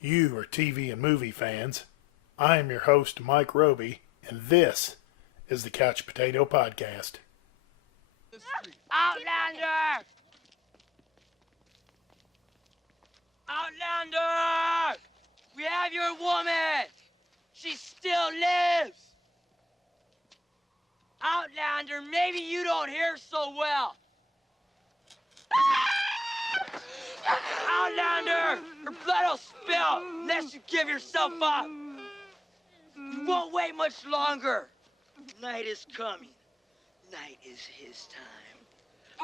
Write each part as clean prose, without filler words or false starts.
You are TV and movie fans. I am your host, Mike Roby, and this is the Couch Potato Podcast. Outlander! Outlander! We have your woman! She still lives! Outlander, maybe you don't hear so well. Outlander! Her blood will spill unless you give yourself up. You won't wait much longer. Night is coming. Night is his time.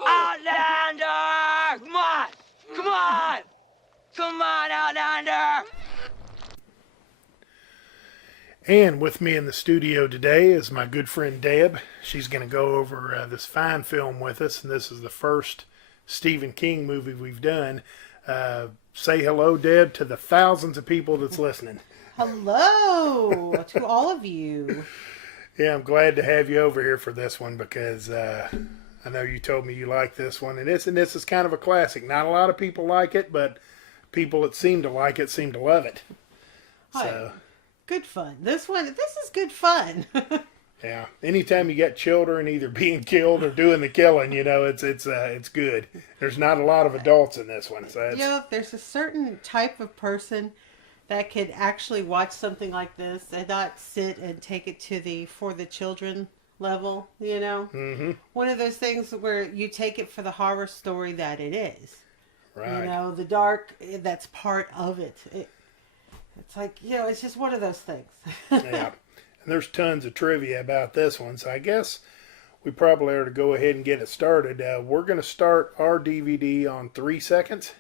Outlander! Come on! Come on! Come on, Outlander! And with me in the studio today is my good friend Deb. She's going to go over this fine film with us, and this is the first Stephen King movie we've done. Say hello, Deb, to the thousands of people that's listening. Hello to all of you. Yeah, I'm glad to have you over here for this one because I know you told me you like this one, and this is kind of a classic. Not a lot of people like it, but people that seem to like it seem to love it. So, good fun. This is good fun. yeah, anytime you got children either being killed or doing the killing, you know, it's good. There's not a lot of adults in this one, so There's a certain type of person that could actually watch something like this and not sit and take it to the for the children level, you know? Mm-hmm. One of those things where you take it for the horror story that it is. Right. You know, the dark, that's part of it. It's like, it's just one of those things. Yeah. And there's tons of trivia about this one, so I guess we probably ought to go ahead and get it started. We're going to start our DVD on 3 seconds.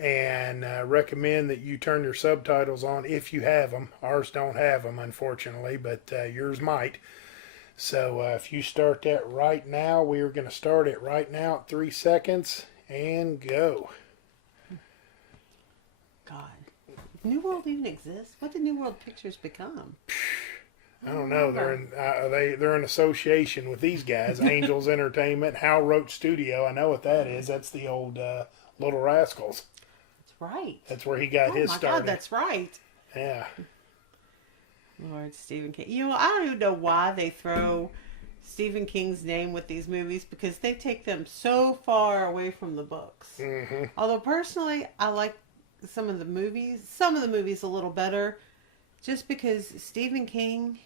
And recommend that you turn your subtitles on if you have them. Ours don't have them, unfortunately, but yours might. So if you start that right now, we are going to start it right now at 3 seconds and go. God. New World even exists? What did New World Pictures become? I don't know. They're in association with these guys, Angels Entertainment, Hal Roach Studio. I know what that is. That's the old Little Rascals. Right. That's where he got his start. Oh my God, that's right. Yeah. Lord Stephen King. I don't even know why they throw Stephen King's name with these movies because they take them so far away from the books. Mm-hmm. Although personally, I like some of the movies a little better just because Stephen King,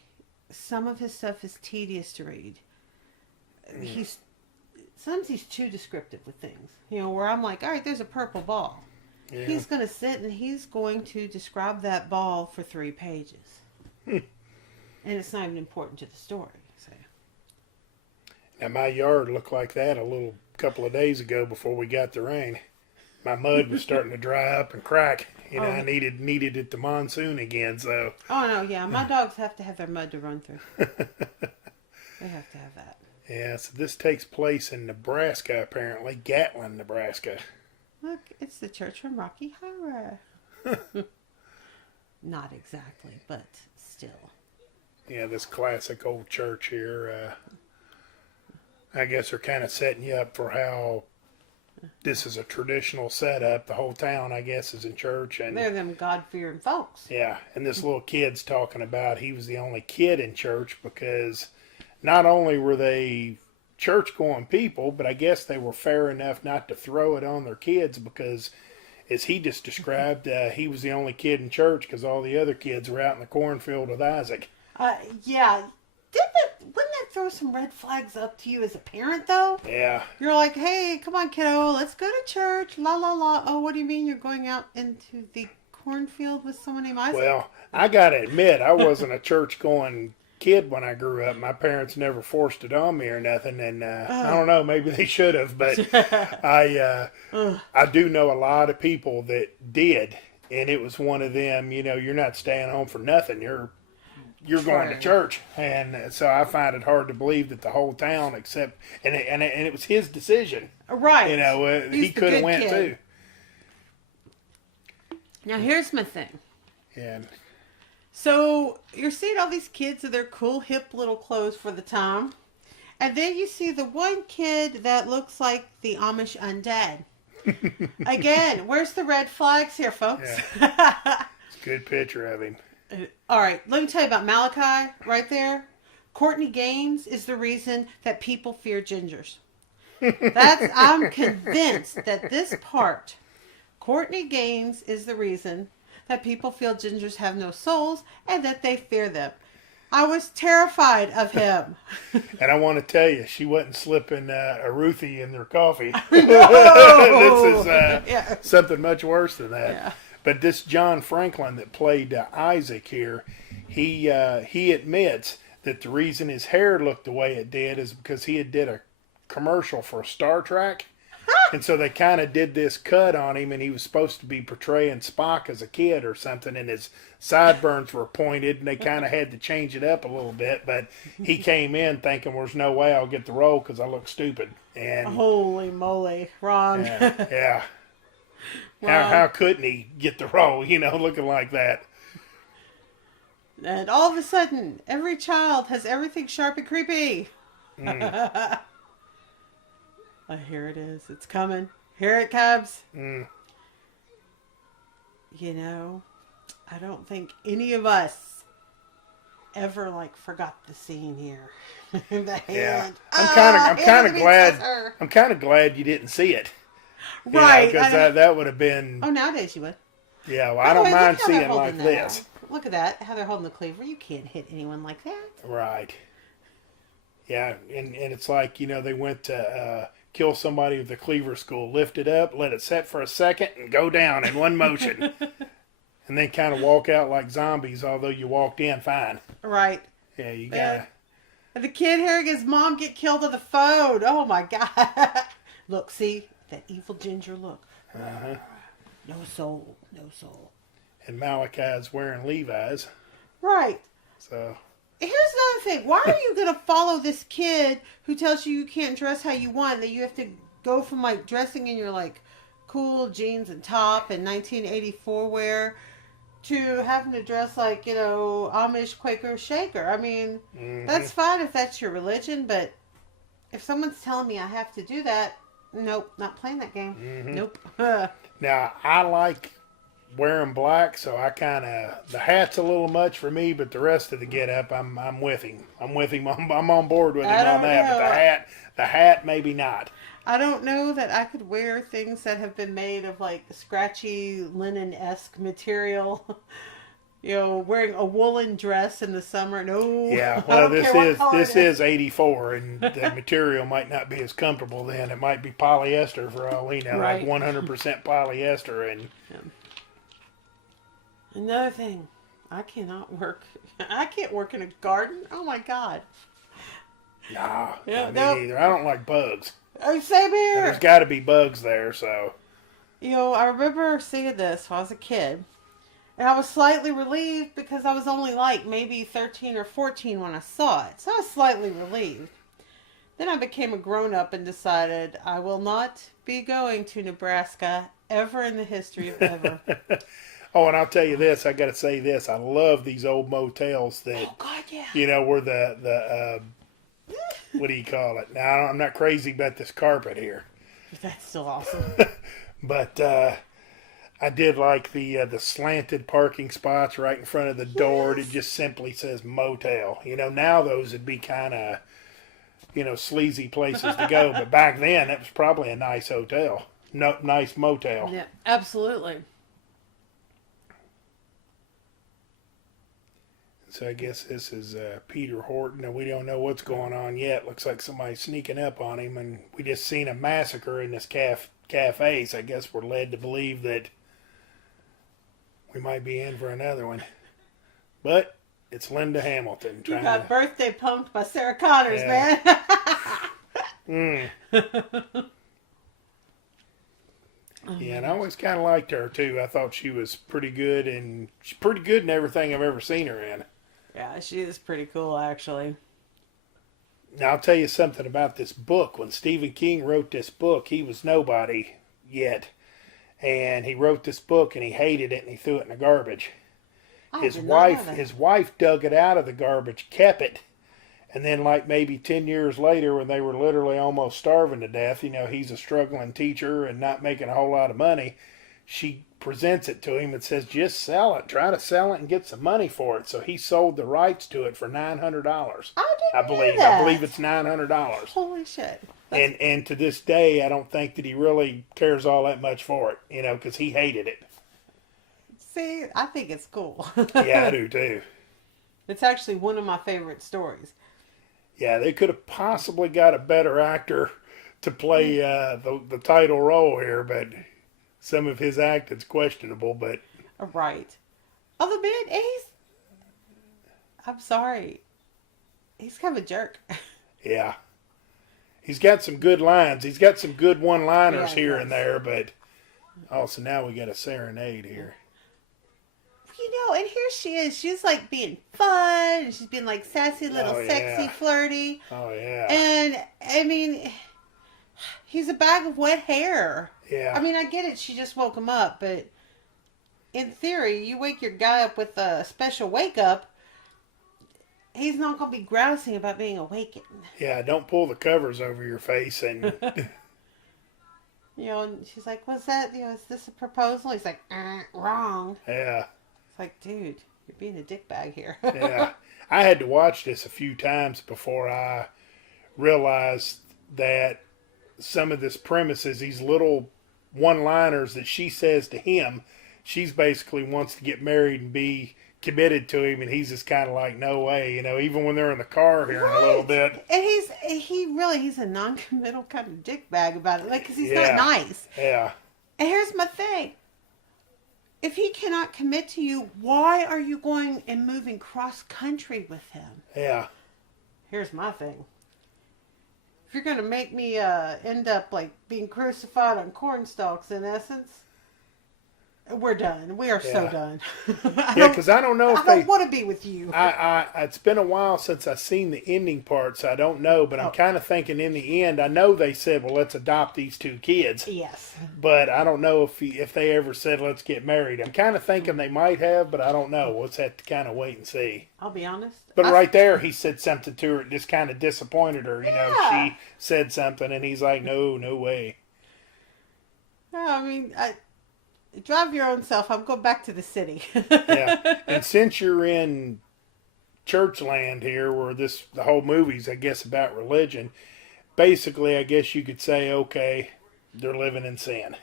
some of his stuff is tedious to read. Sometimes he's too descriptive with things. Where I'm like, all right, there's a purple ball. Yeah. He's going to sit and he's going to describe that ball for 3 pages. And it's not even important to the story. So. Now, my yard looked like that a couple of days ago before we got the rain. My mud was starting to dry up and crack. I needed it to monsoon again, so. Oh, no, yeah. My dogs have to have their mud to run through. They have to have that. Yeah, so this takes place in Nebraska, apparently. Gatlin, Nebraska. Look, it's the church from Rocky Horror. Not exactly, but still. Yeah, this classic old church here. I guess they're kind of setting you up for how this is a traditional setup. The whole town, I guess, is in church. And they're them God-fearing folks. Yeah, and this little kid's talking about he was the only kid in church because not only were they church-going people, but I guess they were fair enough not to throw it on their kids because, as he just described, he was the only kid in church because all the other kids were out in the cornfield with Isaac. Yeah. Wouldn't that throw some red flags up to you as a parent, though? Yeah. You're like, hey, come on, kiddo, let's go to church, la, la, la. Oh, what do you mean you're going out into the cornfield with someone named Isaac? Well, I got to admit, I wasn't a church-going kid when I grew up. My parents never forced it on me or nothing, and I don't know, maybe they should have, but I do know a lot of people that did, and it was one of them. You're not staying home for nothing. You're going to church, and so I find it hard to believe that the whole town and it was his decision, right? He could have went too. Now here's my thing. Yeah. So, you're seeing all these kids in their cool, hip little clothes for the time. And then you see the one kid that looks like the Amish undead. Again, where's the red flags here, folks? Yeah. It's a good picture of him. All right, let me tell you about Malachi right there. Courtney Gaines is the reason that people fear gingers. I'm convinced that this part, Courtney Gaines is the reason that people feel gingers have no souls and that they fear them. I was terrified of him. And I want to tell you, she wasn't slipping a Ruthie in their coffee. No! This is something much worse than that. Yeah. But this John Franklin that played Isaac here, he admits that the reason his hair looked the way it did is because he had did a commercial for Star Trek. And so they kind of did this cut on him, and he was supposed to be portraying Spock as a kid or something, and his sideburns were pointed, and they kind of had to change it up a little bit. But he came in thinking, there's no way I'll get the role because I look stupid. And Holy moly, wrong. yeah. Wow. How couldn't he get the role, looking like that? And all of a sudden, every child has everything sharp and creepy. Here it is. It's coming. Here it comes. I don't think any of us ever forgot the scene here. The hand. I'm kind of glad you didn't see it. Right. Because that would have been. Oh, nowadays you would. Yeah, well, I don't mind seeing like this. Look at that. How they're holding the cleaver. You can't hit anyone like that. Right. Yeah, and it's like, they went to kill somebody with the cleaver school, lift it up, let it set for a second, and go down in one motion. And then kind of walk out like zombies, although you walked in fine. Right. Yeah, you gotta. And the kid hearing his mom get killed on the phone. Oh, my God. Look, see? That evil ginger look. Uh-huh. No soul. No soul. And Malachi's wearing Levi's. Right. So. Here's another thing. Why are you going to follow this kid who tells you can't dress how you want, that you have to go from dressing in your cool jeans and top and 1984 wear to having to dress like, Amish Quaker Shaker? I mean, that's fine if that's your religion, but if someone's telling me I have to do that, nope, not playing that game. Nope. Now, I like wearing black, so I the hat's a little much for me, but the rest of the get up, I'm with him. I'm on board with him on that. Know. But the hat, maybe not. I don't know that I could wear things that have been made of scratchy linen-esque material. Wearing a woolen dress in the summer. No. Yeah, well, this is 84, and the material might not be as comfortable then. It might be polyester for all we know, right. 100% polyester. And another thing, I can't work in a garden. Oh my God. Nah, me neither. I don't like bugs. Oh, same here. And there's got to be bugs there, so. I remember seeing this when I was a kid. And I was slightly relieved because I was only maybe 13 or 14 when I saw it. So I was slightly relieved. Then I became a grown-up and decided I will not be going to Nebraska ever in the history of ever. Oh, and I'll tell you this. I got to say this. I love these old motels that, oh, God, yeah. Where the what do you call it? Now, I'm not crazy about this carpet here. That's still awesome. But I did like the slanted parking spots right in front of the door. Yes. It just simply says motel. Now those would be kind of, sleazy places to go. But back then, it was probably a nice hotel. No, nice motel. Yeah, absolutely. So I guess this is Peter Horton, and we don't know what's going on yet. Looks like somebody's sneaking up on him, and we just seen a massacre in this cafe, so I guess we're led to believe that we might be in for another one. But it's Linda Hamilton. You got birthday punked by Sarah Connors, man. Yeah, and I always kind of liked her, too. I thought she was pretty good, and she's pretty good in everything I've ever seen her in. Yeah, she is pretty cool, actually. Now, I'll tell you something about this book. When Stephen King wrote this book, he was nobody yet. And he wrote this book, and he hated it, and he threw it in the garbage. His wife dug it out of the garbage, kept it, and then maybe 10 years later, when they were literally almost starving to death, he's a struggling teacher and not making a whole lot of money, she presents it to him and says, "Just sell it. Try to sell it and get some money for it." So he sold the rights to it for $900. I I didn't know believe. that. I believe it's $900. Holy shit. And to this day, I don't think that he really cares all that much for it. Because he hated it. See, I think it's cool. Yeah, I do too. It's actually one of my favorite stories. Yeah, they could have possibly got a better actor to play the title role here, but some of his acting's questionable. But Right. Oh, the man, I'm sorry. He's kind of a jerk. yeah, he's got some good lines. He's got some good one-liners Yeah, he here does. and there, but also now we got a serenade here. And here she is. She's like being fun. And she's being like sassy, little Oh, sexy, yeah. flirty. Oh yeah, And, I mean, he's a bag of wet hair. yeah. I mean, I get it. She just woke him up. But in theory, you wake your guy up with a special wake up, he's not going to be grousing about being awakened. Yeah, don't pull the covers over your face and And she's like, "What's that? Is this a proposal?" He's like, "Wrong." yeah, It's like, dude, you're being a dickbag here. yeah. I had to watch this a few times before I realized that some of this premises, these little one-liners that she says to him, she's basically wants to get married and be committed to him, and he's just kind of like, no way, even when they're in the car here in a little bit. And he's a non-committal kind of dickbag about it, like, because he's Yeah. not nice. Yeah, And here's my thing: if he cannot commit to you, why are you going and moving cross country with him? yeah, Here's my thing: if you're going to make me end up like being crucified on corn stalks, in essence, we're done. We are so Yeah. done. yeah. Because I don't know I if they. don't want to be with you. It's been a while since I've seen the ending part, so I don't know. But I'm Oh. kind of thinking in the end, I know they said, "Well, let's adopt these two kids," Yes. but I don't know if they ever said, "Let's get married." I'm kind of thinking they might have, but I don't know. We'll just have to kind of wait and see. I'll be honest. But right there, he said something to her, that just kind of disappointed her. Yeah. She said something, and he's like, "No, no way." I mean, drive your own self. I'm going back to the city. Yeah, and since you're in church land here, where the whole movie's, I guess, about religion, basically, I guess you could say, okay, they're living in sin,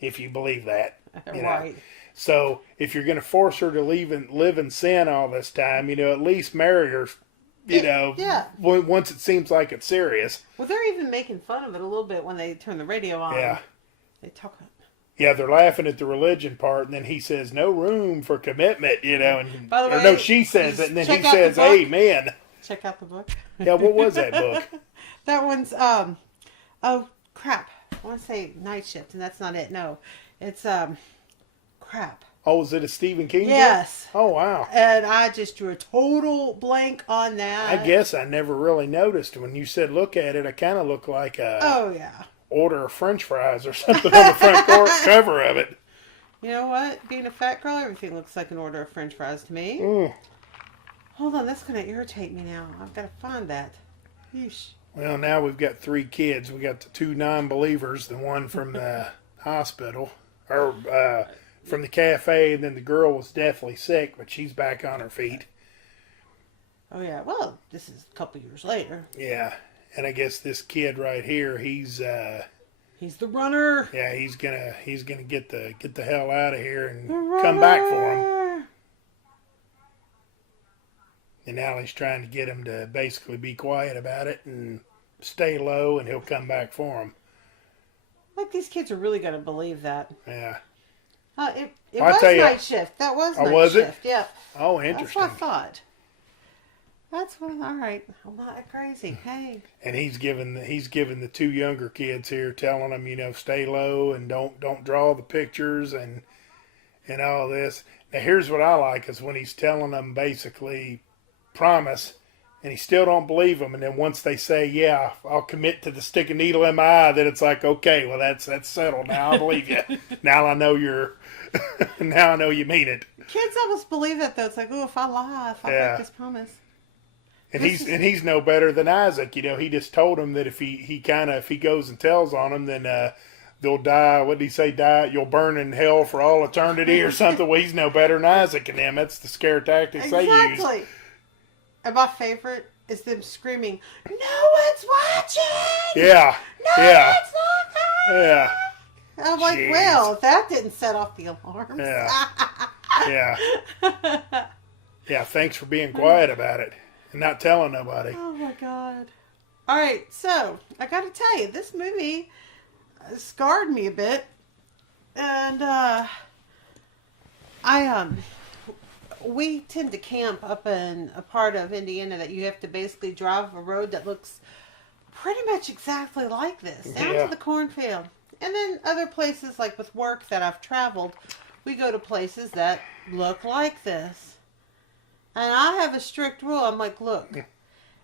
if you believe that. Right. So if you're going to force her to live in sin all this time, at least marry her. Yeah. Once it seems like it's serious. Well, they're even making fun of it a little bit when they turn the radio on. Yeah. They talk. Yeah, they're laughing at the religion part, and then he says, "No room for commitment," and By the or way, no, she says it, and then check he out the says, book. "Amen." Check out the book. Yeah, what was that book? That one's oh crap. I want to say Night Shift, and that's not it. No, it's crap. Oh, is it a Stephen King book? Yes. Oh, wow. And I just drew a total blank on that. I guess I never really noticed. When you said look at it, I kind of looked like a Oh yeah. order of French fries or something on the front cover of it. You know what? Being a fat girl, everything looks like an order of French fries to me. Mm. Hold on, that's going to irritate me now. I've got to find that. Yeesh. Well, now we've got 3 kids. We got the 2 non-believers, the one from the hospital, or from the cafe, and then the girl was deathly sick, but she's back on her feet. Oh yeah. Well, this is a couple years later. Yeah, and I guess this kid right here, he's He's the runner. yeah, he's gonna get the hell out of here and come back for him. And now he's trying to get him to basically be quiet about it and stay low, and he'll come back for him. Like these kids are really going to believe that. Yeah. It I'll was tell you- Night Shift. That was Oh, Night was it? Shift. Yep. Oh, That's interesting. what I thought. That's what. All right. I'm not that crazy. Hey. And he's giving the 2 younger kids here, telling them, stay low and don't draw the pictures and all this. Now here's what I like is when he's telling them basically promise, and he still don't believe them. And then once they say, "Yeah, I'll commit to the stick a needle in my eye," then it's like, okay, well that's settled. Now I believe you. Now I know now I know you mean it. Kids almost believe that though. It's like, oh, if I Yeah. break this promise. And he's no better than Isaac. He just told him that if he goes and tells on him, then they'll die. What did he say? Die, you'll burn in hell for all eternity or something. Well, he's no better than Isaac and them. That's the scare tactics they use. Exactly. And my favorite is them screaming, "No one's watching! Yeah, No yeah, one's looking!" yeah, And I'm like, Jeez. well, that didn't set off the alarms. yeah, yeah, yeah. Thanks for being quiet about it and not telling nobody. Oh my god. All right, so I got to tell you, this movie scarred me a bit, and we tend to camp up in a part of Indiana that you have to basically drive a road that looks pretty much exactly like this, down Yeah. to the cornfield. And then other places, like with work that I've traveled, we go to places that look like this. And I have a strict rule. I'm like, look,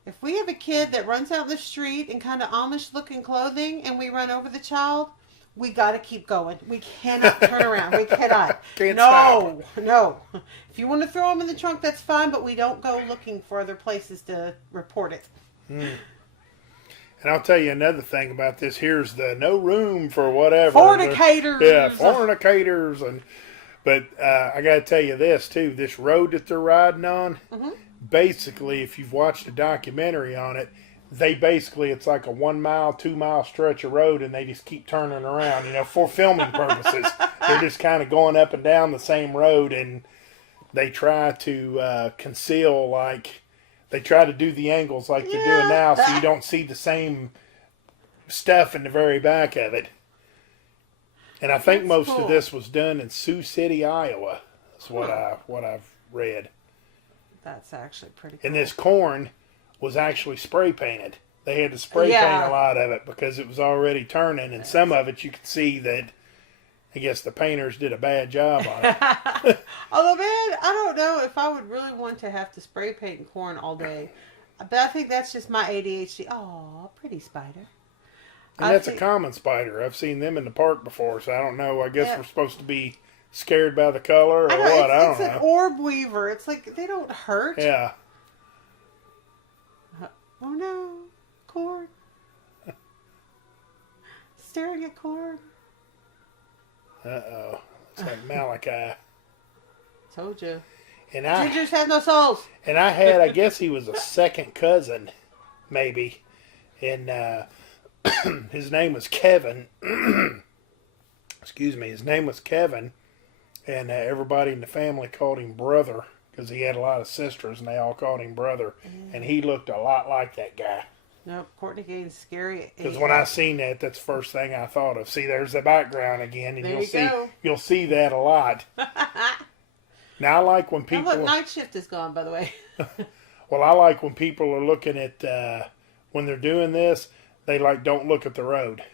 if we have a kid that runs out in the street in kind of Amish looking clothing and we run over the child, we got to keep going. We cannot turn around. We cannot. Can't no, no. If you want to throw them in the trunk, that's fine, but we don't go looking for other places to report it. And I'll tell you another thing about this. Here's the no room for whatever. Fornicators. Yeah, fornicators. But I got to tell you this, too. This road that they're riding on, basically, if you've watched a documentary on it, it's like a 1 mile, 2 mile stretch of road, and they just keep turning around, for filming purposes. They're just kind of going up and down the same road, and they try to conceal, they try to do the angles like they're doing now, so you don't see the same stuff in the very back of it. And I think That's most cool. of this was done in Sioux City, Iowa. That's what I've read. That's actually pretty cool. And this corn was actually spray painted. They had to spray Yeah. paint a lot of it because it was already turning, and some of it you could see that I guess the painters did a bad job on it. Although, man, I don't know if I would really want to have to spray paint corn all day. But I think that's just my ADHD. Oh, pretty spider. And that's a common spider. I've seen them in the park before, so I don't know. I guess Yeah. we're supposed to be scared by the color or I know, what. I it's don't an know. orb weaver. It's like they don't hurt. Yeah. Oh no, corn. Staring at corn. Uh-oh. It's like Malachi. Told you. And Gingers have no souls. I guess he was a second cousin, maybe. And his name was Kevin. Excuse me. His name was Kevin. And everybody in the family called him brother because he had a lot of sisters and they all called him brother. And he looked a lot like that guy. Nope, Courtney Gaines scary. Because when I seen that, that's the first thing I thought of. See, there's the background again, and There you go. you'll see that a lot. Now I like when Oh, people. look, night shift is gone, by the way. Well, I like when people are looking at when they're doing this. They don't look at the road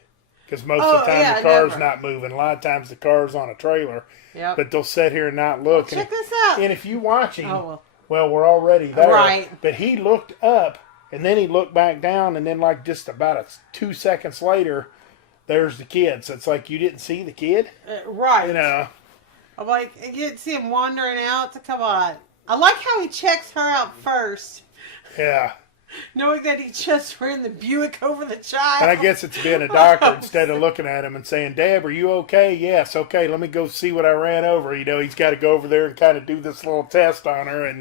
because most of the time the car's not moving. A lot of times the car's on a trailer, Yep. but they'll sit here and not look. Check this out. And if you watch him, Oh, well, we're already there. Right. But he looked up, and then he looked back down, and then just about 2 seconds later, there's the kid. So it's like you didn't see the kid, right. I'm like, you didn't see him wandering out. So come on. I like how he checks her out first, Yeah. knowing that he just ran the Buick over the child. And I guess it's being a doctor instead of looking at him and saying, "Deb, are you okay?" "Yes, okay. Let me go see what I ran over." He's got to go over there and kind of do this little test on her, and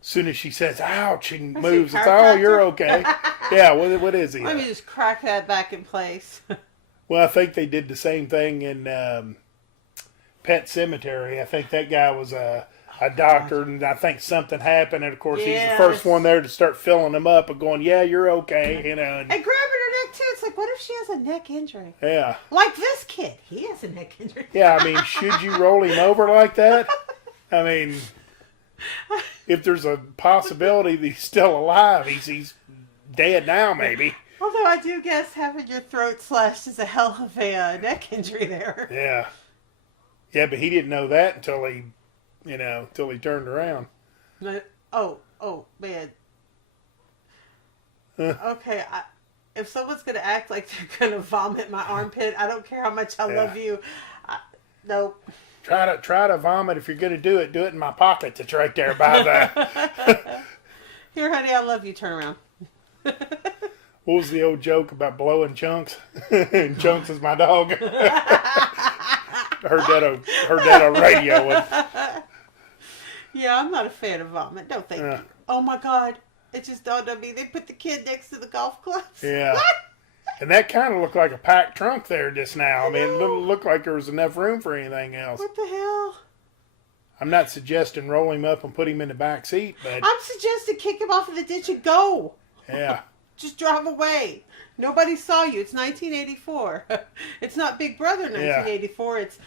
as soon as she says, "Ouch," and moves, it's, "Oh, you're okay." Yeah, what is he? Let me just crack that back in place. Well, I think they did the same thing in Pet Cemetery. I think that guy was a doctor, and I think something happened, and of course he's the first one there to start filling him up and going, "Yeah, you're okay," And grabbing her neck too. It's like, what if she has a neck injury? Yeah. Like this kid. He has a neck injury. Yeah, I mean, should you roll him over like that? I mean, if there's a possibility that he's still alive, he's dead now, maybe. Although I do guess having your throat slashed is a hell of a neck injury there. Yeah. Yeah, but he didn't know that until he turned around. Oh, man. Okay, if someone's going to act like they're going to vomit my armpit, I don't care how much I love you. Nope. Try to vomit. If you're going to do it in my pocket. It's right there by the... Here, honey, I love you. Turn around. What was the old joke about blowing Chunks? And Chunks is my dog. Heard that on radio. Yeah, I'm not a fan of vomit. No, thank you. Oh my God. It just dawned on me. They put the kid next to the golf clubs. Yeah. And that kind of looked like a packed trunk there just now. I mean, it didn't look like there was enough room for anything else. What the hell? I'm not suggesting roll him up and put him in the back seat, but I'm suggesting kick him off of the ditch and go. yeah. Just drive away. Nobody saw you. It's 1984. It's not Big Brother 1984. It's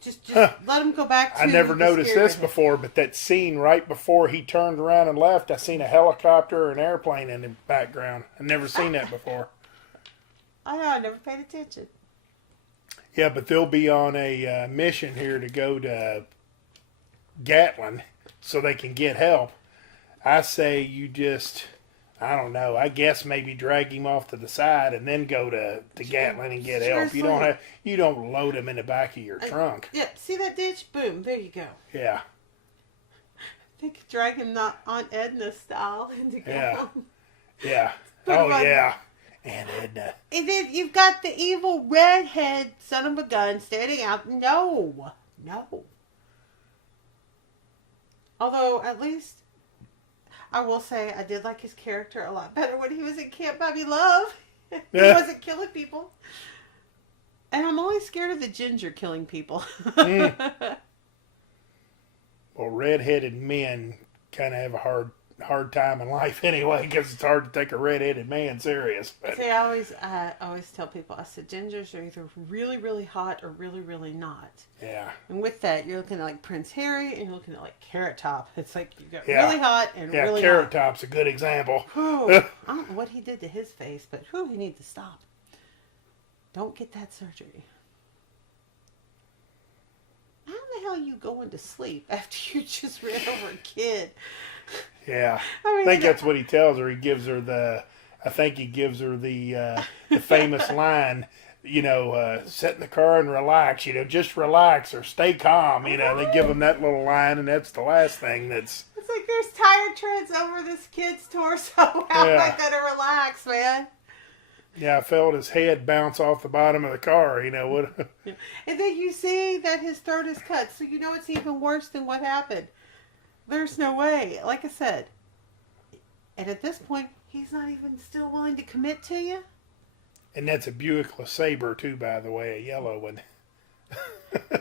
just let him go back to I never the noticed scary this before, but that scene right before he turned around and left, I seen a helicopter or an airplane in the background. I've never seen that before. I know. I never paid attention. Yeah, but they'll be on a mission here to go to Gatlin so they can get help. I say you just, I don't know, I guess maybe drag him off to the side and then go to Gatlin and get help. You don't load him in the back of your trunk. Yep. See that ditch? Boom. There you go. Yeah. They could drag him not Aunt Edna style into Gatlin. Yeah. Put Oh him on- yeah. And Edna. And then you've got the evil redhead son of a gun standing out. No. Although, at least, I will say, I did like his character a lot better when he was in Camp Bobby Love. He wasn't killing people. And I'm always scared of the ginger killing people. Well, redheaded men kind of have a hard time in life anyway, because it's hard to take a redheaded man serious. But See, I always tell people, I said, gingers are either really, really hot or really, really not. yeah. And with that, you're looking at like Prince Harry and you're looking at like Carrot Top. It's like you got Yeah. really hot and Yeah, really Carrot hot. Top's a good example. Whew. I don't know what he did to his face, but he needs to stop. Don't get that surgery. How the hell are you going to sleep after you just ran over a kid? Yeah. I mean, I think that's what he tells her. He gives her the famous line, sit in the car and relax, just relax or stay calm. They give him that little line, and that's the last thing that's... It's like there's tire treads over this kid's torso. How am I going to relax, man? Yeah, I felt his head bounce off the bottom of the car, what... And then you see that his throat is cut, so you know it's even worse than what happened. There's no way. Like I said, and at this point, he's not even still willing to commit to you. And that's a Buick LeSabre, too, by the way, a yellow one.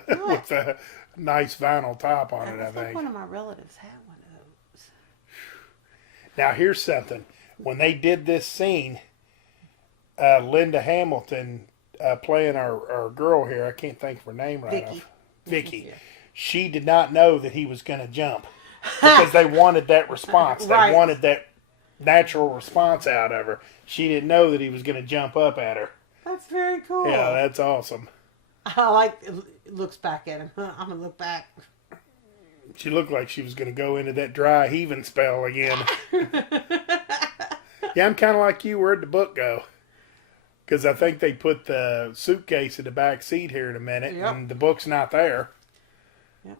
With a nice vinyl top on it, I think. One of my relatives had one of those. Now, here's something. When they did this scene, Linda Hamilton, playing our girl here, I can't think of her name right now. Vicky. Yeah. She did not know that he was going to jump. Because they wanted that response. Right. They wanted that natural response out of her. She didn't know that he was going to jump up at her. That's very cool. Yeah, that's awesome. I like it. Looks back at him. I'm going to look back. She looked like she was going to go into that dry heaving spell again. Yeah, I'm kind of like you. Where'd the book go? Because I think they put the suitcase in the back seat here in a minute, Yep. and the book's not there. Yep.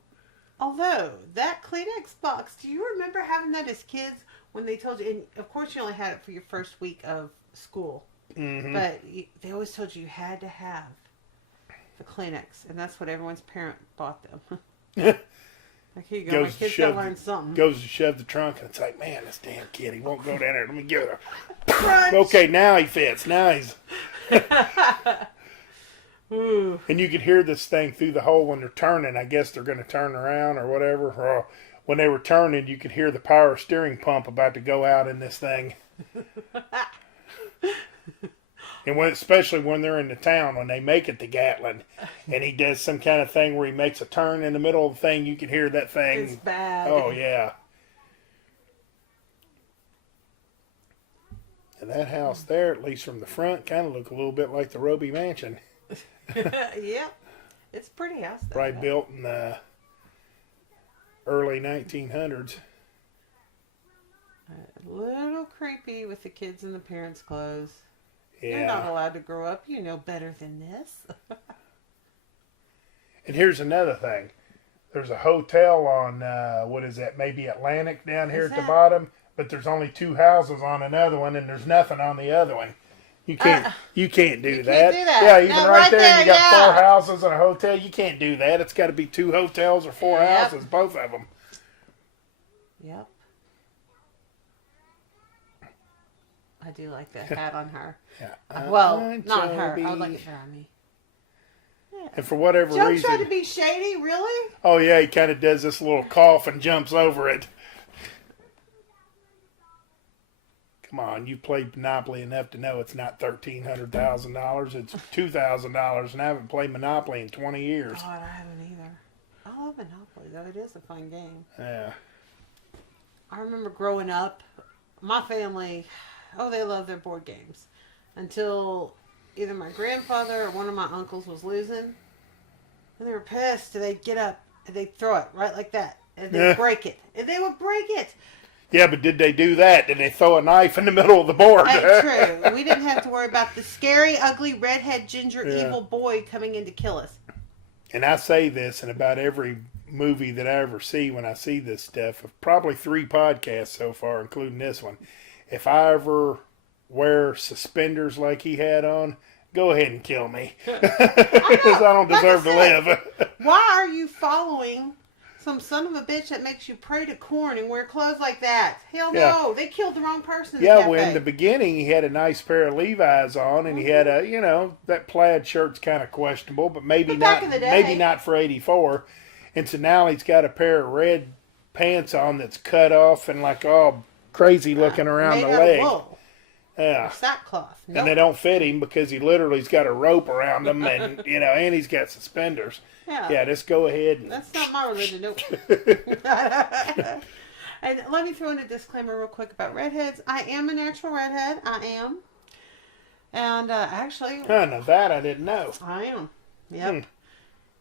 Although, that Kleenex box, do you remember having that as kids when they told you, and of course you only had it for your first week of school, but they always told you had to have the Kleenex, and that's what everyone's parent bought them. Like, here you go, my kid's got to learn something. Goes to shove the trunk, and it's like, man, this damn kid, he won't go down there. Let me give it a... Crunch! Okay, now he fits. Now he's... Ooh. And you could hear this thing through the hole when they're turning. I guess they're going to turn around or whatever. Or when they were turning, you could hear the power steering pump about to go out in this thing. And especially when they're in the town, when they make it to Gatlin, and he does some kind of thing where he makes a turn in the middle of the thing, you can hear that thing. It's bad. Oh, yeah. And that house there, at least from the front, kind of look a little bit like the Roby Mansion. Yeah. It's a pretty house, though. Probably built in the early 1900s. A little creepy with the kids in the parents' clothes. Yeah. You're not allowed to grow up. You know better than this. And here's another thing. There's a hotel on, what is that, maybe Atlantic down here Is at the that- bottom. but there's only 2 houses on another one, and there's nothing on the other one. You can't do that. can't do that. Yeah, even No, right right there, there, you got yeah. 4 houses and a hotel. You can't do that. It's got to be 2 hotels or 4 Yep. houses, both of them. Yep. I do like the hat on her. Yeah. Well, not her. I would like Joby. it better on me. And for whatever Joe reason, tried to be shady, really? oh yeah, he kind of does this little cough and jumps over it. Come on, you played Monopoly enough to know it's not $1,300,000. It's $2,000, and I haven't played Monopoly in 20 years. God, I haven't either. I love Monopoly, though. It is a fun game. Yeah. I remember growing up, my family, they love their board games. Until either my grandfather or one of my uncles was losing. And they were pissed. And they'd get up and they'd throw it right like that. And they'd Yeah. break it. And they would break it. Yeah, but did they do that? Did they throw a knife in the middle of the board? True. We didn't have to worry about the scary, ugly, redhead, ginger, Yeah. evil boy coming in to kill us. And I say this in about every movie that I ever see when I see this stuff, probably 3 podcasts so far, including this one. If I ever wear suspenders like he had on, go ahead and kill me. Because I don't Like I deserve to said, live. Why are you following some son of a bitch that makes you pray to corn and wear clothes like that? Hell Yeah. no. They killed the wrong person in Yeah, the cafe. well, in the beginning, he had a nice pair of Levi's on, and he had a, that plaid shirt's kind of questionable, but maybe But back not. in the day- Maybe not for '84. And so now he's got a pair of red pants on that's cut off and like all crazy looking around Made the out of leg. wool. Yeah. Sackcloth. And they Nope. don't fit him because he literally's got a rope around him, and and he's got suspenders. Yeah. Yeah, just go ahead and. That's not my religion, nope. And let me throw in a disclaimer real quick about redheads. I am a natural redhead. I am. And actually, Now that I didn't know. I am. Yep.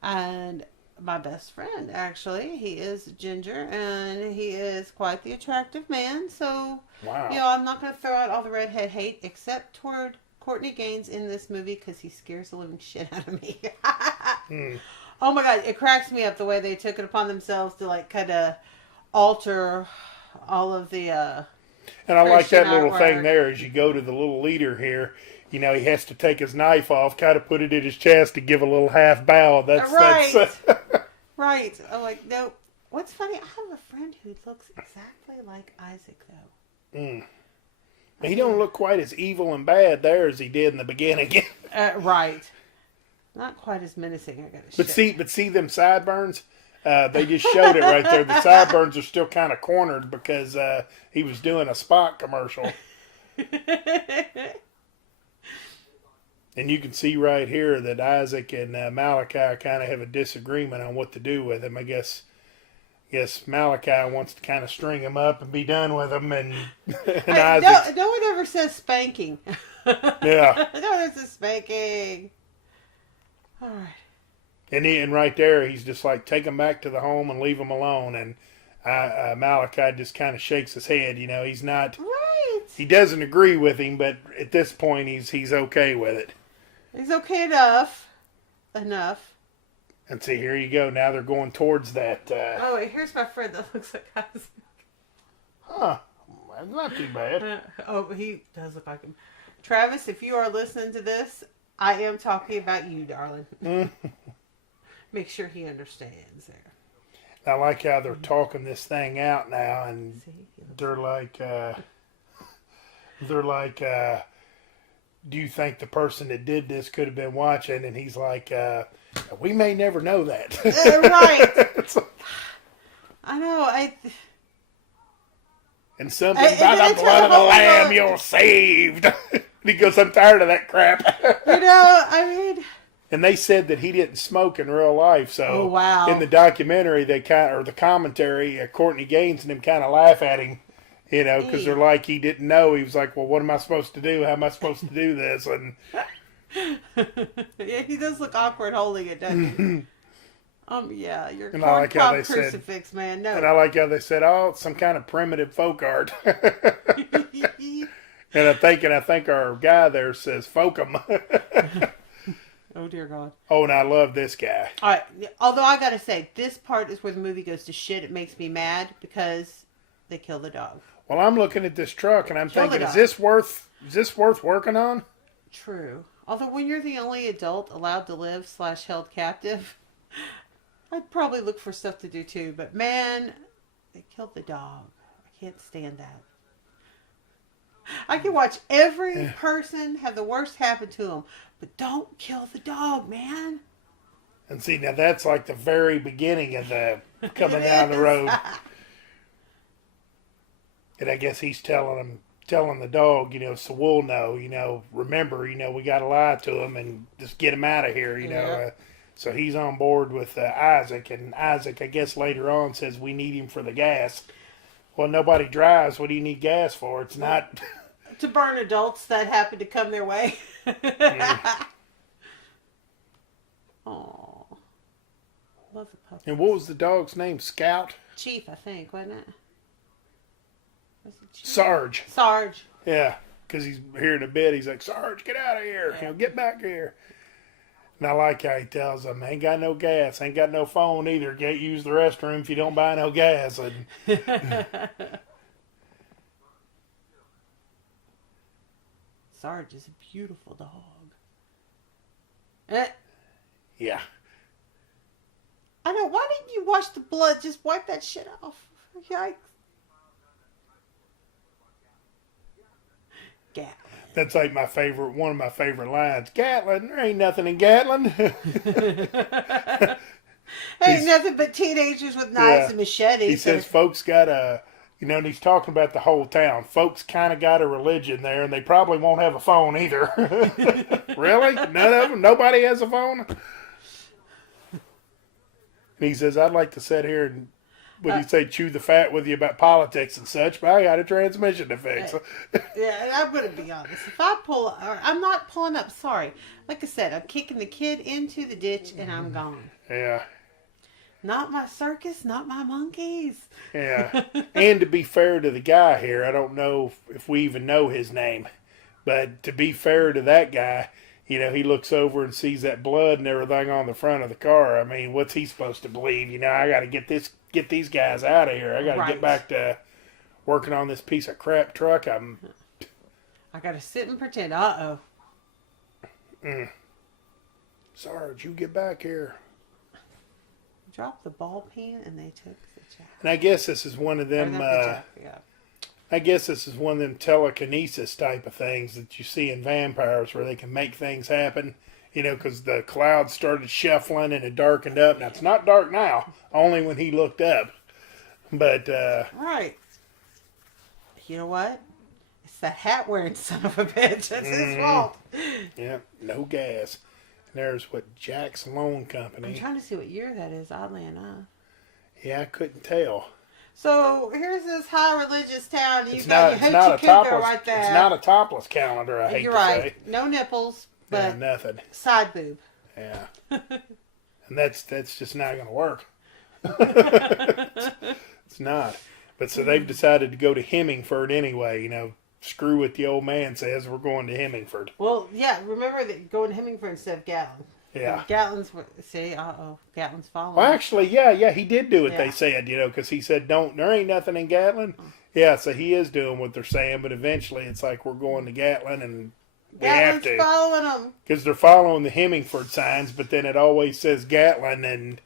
And my best friend, actually, he is ginger, and he is quite the attractive man. So, Wow. I'm not going to throw out all the redhead hate, except toward Courtney Gaines in this movie, because he scares the living shit out of me. Oh my God, it cracks me up the way they took it upon themselves to like kind of alter all of the. And I like that Christian little thing artwork. there as you go to the little leader here. He has to take his knife off, kind of put it in his chest to give a little half bow. That's Right. Right. I'm like, no. What's funny? I have a friend who looks exactly like Isaac, though. He don't look quite as evil and bad there as he did in the beginning. Right. Not quite as menacing. I gotta. But see them sideburns. They just showed it right there. The sideburns are still kind of cornered because he was doing a Spock commercial. And you can see right here that Isaac and Malachi kind of have a disagreement on what to do with him. I guess Malachi wants to kind of string him up and be done with him, and Isaac, no one ever says spanking. yeah. No one ever says spanking. All right. And right there, he's just like, take him back to the home and leave him alone. And Malachi just kind of shakes his head. He's not. Right. He doesn't agree with him, but at this point, he's okay with it. He's okay enough. Enough. And see, here you go. Now they're going towards that. Oh, wait, here's my friend that looks like Isaac. Huh. That's not too bad. He does look like him. Travis, if you are listening to this, I am talking about you, darling. Make sure he understands there. I like how they're talking this thing out now, and See? they're like, do you think the person that did this could have been watching? And he's like, we may never know that. Right. It's like, I know. and something And by then the they blood try of to the hold lamb, on. you're saved. And he goes, I'm tired of that crap. I mean, And they said that he didn't smoke in real life. So Oh, wow. in the documentary, or the commentary, Courtney Gaines and him kind of laugh at him, because they're like, he didn't know. He was like, well, what am I supposed to do? How am I supposed to do this? And yeah, he does look awkward holding it, doesn't he? Yeah, you're And I like how corn they cob said- crucifix, man. No. I like how they said, oh, it's some kind of primitive folk art. And I think our guy there says folkum. Oh, dear God. Oh, and I love this guy. All right. Although I gotta say, this part is where the movie goes to shit. It makes me mad because they kill the dog. Well, I'm looking at this truck and I'm Kill the thinking, dog. is this worth working on? True. Although when you're the only adult allowed to live / held captive, I'd probably look for stuff to do too. But man, they killed the dog. I can't stand that. I can watch every person have the worst happen to them, but don't kill the dog, man. And see, now that's like the very beginning of the coming It down the is. road. And I guess he's telling the dog, so we'll know, remember, we got to lie to him and just get him out of here, Yeah. So he's on board with Isaac, and Isaac, I guess later on, says we need him for the gas. Well, nobody drives. What do you need gas for? It's not. To burn adults that happen to come their way. Oh, love the puppy. And what was the dog's name? Scout? Chief, I think, wasn't it? Was it Chief? Sarge. Sarge. Yeah, because he's here in a bit. He's like, Sarge, get out of here. Get back here. And I like how he tells them, ain't got no gas, ain't got no phone either. Can't use the restroom if you don't buy no gas. And Sarge is a beautiful dog. Eh, yeah. I know. Why didn't you wash the blood? Just wipe that shit off. Yikes. Gatlin. That's like one of my favorite lines. Gatlin, there ain't nothing in Gatlin. Ain't nothing but teenagers with knives and machetes. He says folks got and he's talking about the whole town. Folks kind of got a religion there, and they probably won't have a phone either. Really? None of them? Nobody has a phone? And he says, I'd like to sit here and, what do you say, chew the fat with you about politics and such, but I got a transmission to fix. Yeah, I'm going to be honest. If I I'm not pulling up, sorry. Like I said, I'm kicking the kid into the ditch and I'm gone. Yeah. Not my circus, not my monkeys. Yeah. And to be fair to the guy here, I don't know if we even know his name, but to be fair to that guy, he looks over and sees that blood and everything on the front of the car. I mean, what's he supposed to believe? I got to get these guys out of here. I got to get back to working on this piece of crap truck. I got to sit and pretend. Uh-oh. Sarge, you get back here. Dropped the ball pen and they took the jack. And I guess this is one of them. I guess this is one of them telekinesis type of things that you see in vampires where they can make things happen. Because the clouds started shuffling and it darkened up. Now, it's not dark now, only when he looked up. But, right. You know what? It's that hat wearing son of a bitch. That's his fault. Yeah, no gas. And there's Jack's Loan Company. I'm trying to see what year that is, oddly enough. Yeah, I couldn't tell. So here's this high religious town. It's not a topless. Right there. It's not a topless calendar. I hate You're to right. say. No nipples, but nothing. side boob. Yeah, and that's just not going to work. It's not. But so they've decided to go to Hemingford anyway. Screw what the old man says. We're going to Hemingford. Well, yeah. Remember that going to Hemingford instead of Gatlin. Yeah. Gatlin's Gatlin's following. Well, actually, yeah, he did do what Yeah. they said, because he said, there ain't nothing in Gatlin. Yeah, so he is doing what they're saying, but eventually it's like we're going to Gatlin and we have Gatlin's to. following them. Because they're following the Hemingford signs, but then it always says Gatlin, and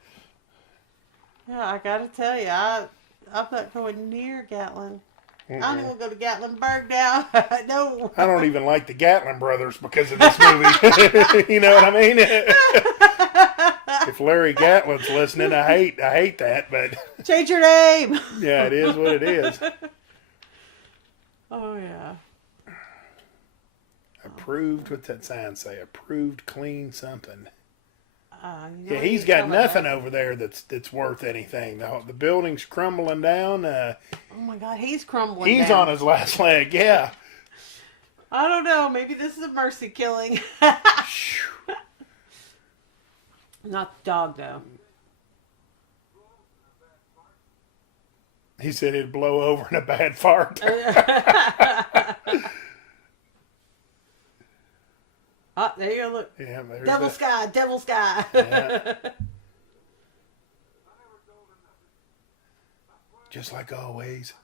Yeah, I gotta tell you, I'm not going near Gatlin. I don't even go to Gatlinburg now. No. I don't even like the Gatlin brothers because of this movie. You know what I mean? If Larry Gatlin's listening, I hate that, but Change your name. yeah, it is what it is. Oh yeah. Approved. What's that sign say? Approved, clean something. You know, Yeah, he's you got tell me nothing that. over there that's worth anything. The building's crumbling down. Oh my God, he's crumbling. He's down. on his last leg. Yeah. I don't know. Maybe this is a mercy killing. Not the dog though. He said it'd blow over in a bad fart. Oh, there you go. Look. Yeah, there's Devil the- sky. Devil sky. Yeah. Just like always.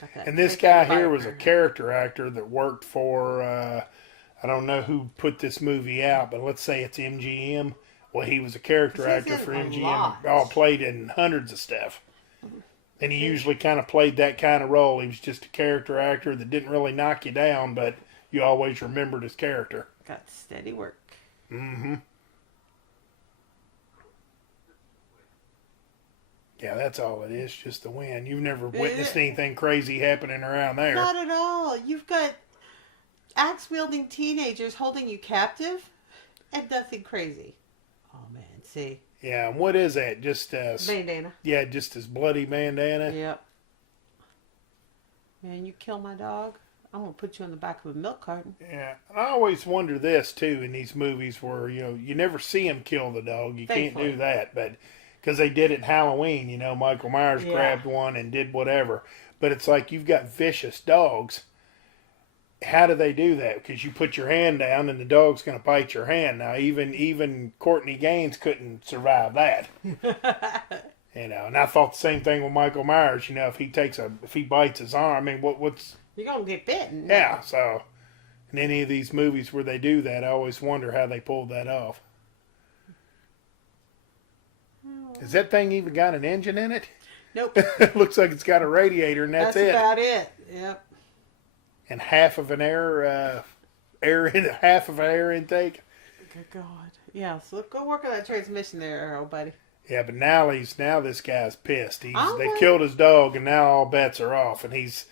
Got that And this thick guy bite here was a mark. character actor that worked for, I don't know who put this movie out, but let's say it's MGM. Well, he was a character 'Cause he's actor in for a MGM. lot. All played in hundreds of stuff. And he usually kind of played that kind of role. He was just a character actor that didn't really knock you down, but you always remembered his character. Got steady work. Mm-hmm. Yeah, that's all it is, just the wind. You've never witnessed anything crazy happening around there. Not at all. You've got axe-wielding teenagers holding you captive and nothing crazy. Oh, man. See? Yeah, and what is that? Just Bandana. yeah, just his bloody bandana. Yep. Man, you kill my dog, I'm going to put you on the back of a milk carton. Yeah, and I always wonder this too in these movies where you never see him kill the dog. You can't Thankfully. do that, but because they did it in Halloween, Michael Myers Yeah. grabbed one and did whatever. But it's like you've got vicious dogs. How do they do that? Because you put your hand down and the dog's going to bite your hand. Now even Courtney Gaines couldn't survive that. And I thought the same thing with Michael Myers. If he bites his arm, I mean, what's You're going to get bitten. yeah. So in any of these movies where they do that, I always wonder how they pulled that off. Has that thing even got an engine in it? Nope. It looks like it's got a radiator, and that's it. about it. Yep. And half of an half of an air intake. Good God. Yeah, so go work on that transmission there, Arrow, buddy. Yeah, but now this guy's pissed. They Okay. killed his dog, and now all bets are off. And he's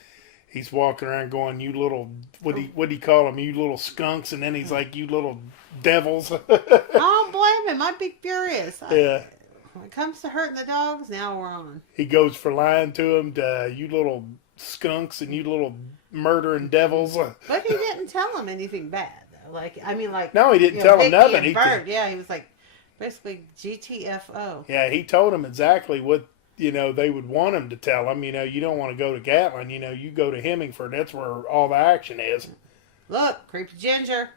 walking around going, "You little what do you call them? You little skunks!" And then he's like, "You little devils." I don't blame him. I'd be furious. Yeah. When it comes to hurting the dogs, now we're on. He goes for lying to him, "You little skunks and you little murdering devils." But he didn't tell him anything bad, though. No, he didn't tell him Vicky nothing. and He Bert, yeah, he was like, basically GTFO. Yeah, he told him exactly what they would want him to tell him. You don't want to go to Gatlin. You go to Hemingford. That's where all the action is. Look, creepy ginger.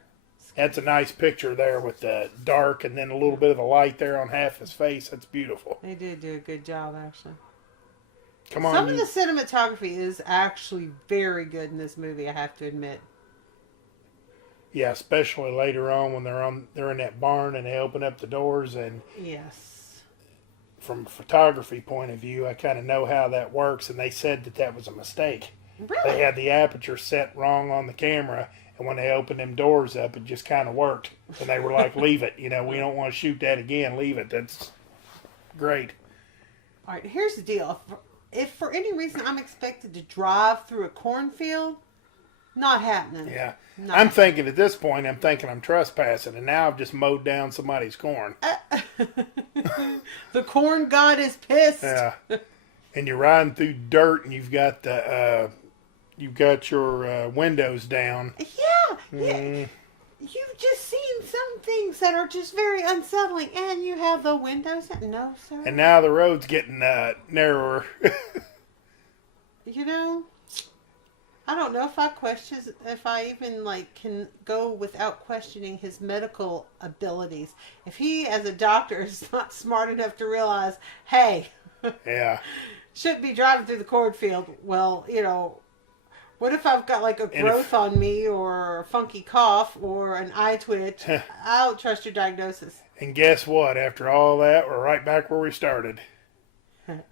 That's a nice picture there with the dark and then a little bit of the light there on half his face. That's beautiful. They did do a good job, actually. Come on. Some of the cinematography is actually very good in this movie, I have to admit. Yeah, especially later on when they're in that barn and they open up the doors, and Yes. from a photography point of view, I kind of know how that works, and they said that was a mistake. Really? They had the aperture set wrong on the camera, and when they opened them doors up, it just kind of worked. And they were like, "Leave it. We don't want to shoot that again. Leave it. That's great." All right, here's the deal. If for any reason I'm expected to drive through a cornfield, not happening. Yeah. No. I'm thinking at this point, I'm trespassing, and now I've just mowed down somebody's corn. The corn god is pissed. Yeah. And you're riding through dirt, and you've got your windows down. Yeah. You've just seen some things that are just very unsettling, and you have the windows. No, sir. And now the road's getting narrower. I don't know if I even can go without questioning his medical abilities. If he, as a doctor, is not smart enough to realize, hey, Yeah. shouldn't be driving through the cornfield. Well, what if I've got a And growth on me, or a funky cough, or an eye twitch? I don't trust your diagnosis. And guess what? After all that, we're right back where we started. Go.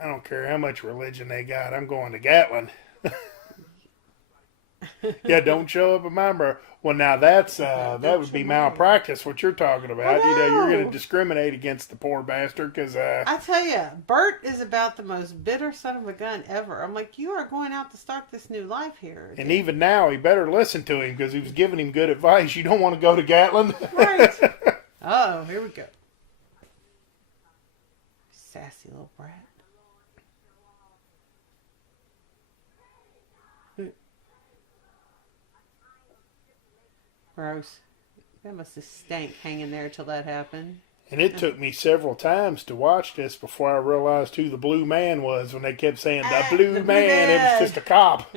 I don't care how much religion they got. I'm going to Gatlin. Yeah, don't show up at my bar. Well, now that would be malpractice. What you're talking about, you're going to discriminate against the poor bastard because I tell you, Bert is about the most bitter son of a gun ever. I'm like, you are going out to start this new life here. and even now he better listen to him because he was giving him good advice. You don't want to go to Gatlin, Right. Oh, here we go. Sassy little brat. Gross. That must have stank hanging there till that happened. And it took me several times to watch this before I realized who the blue man was when they kept saying the blue the blue man. It was man. just a cop.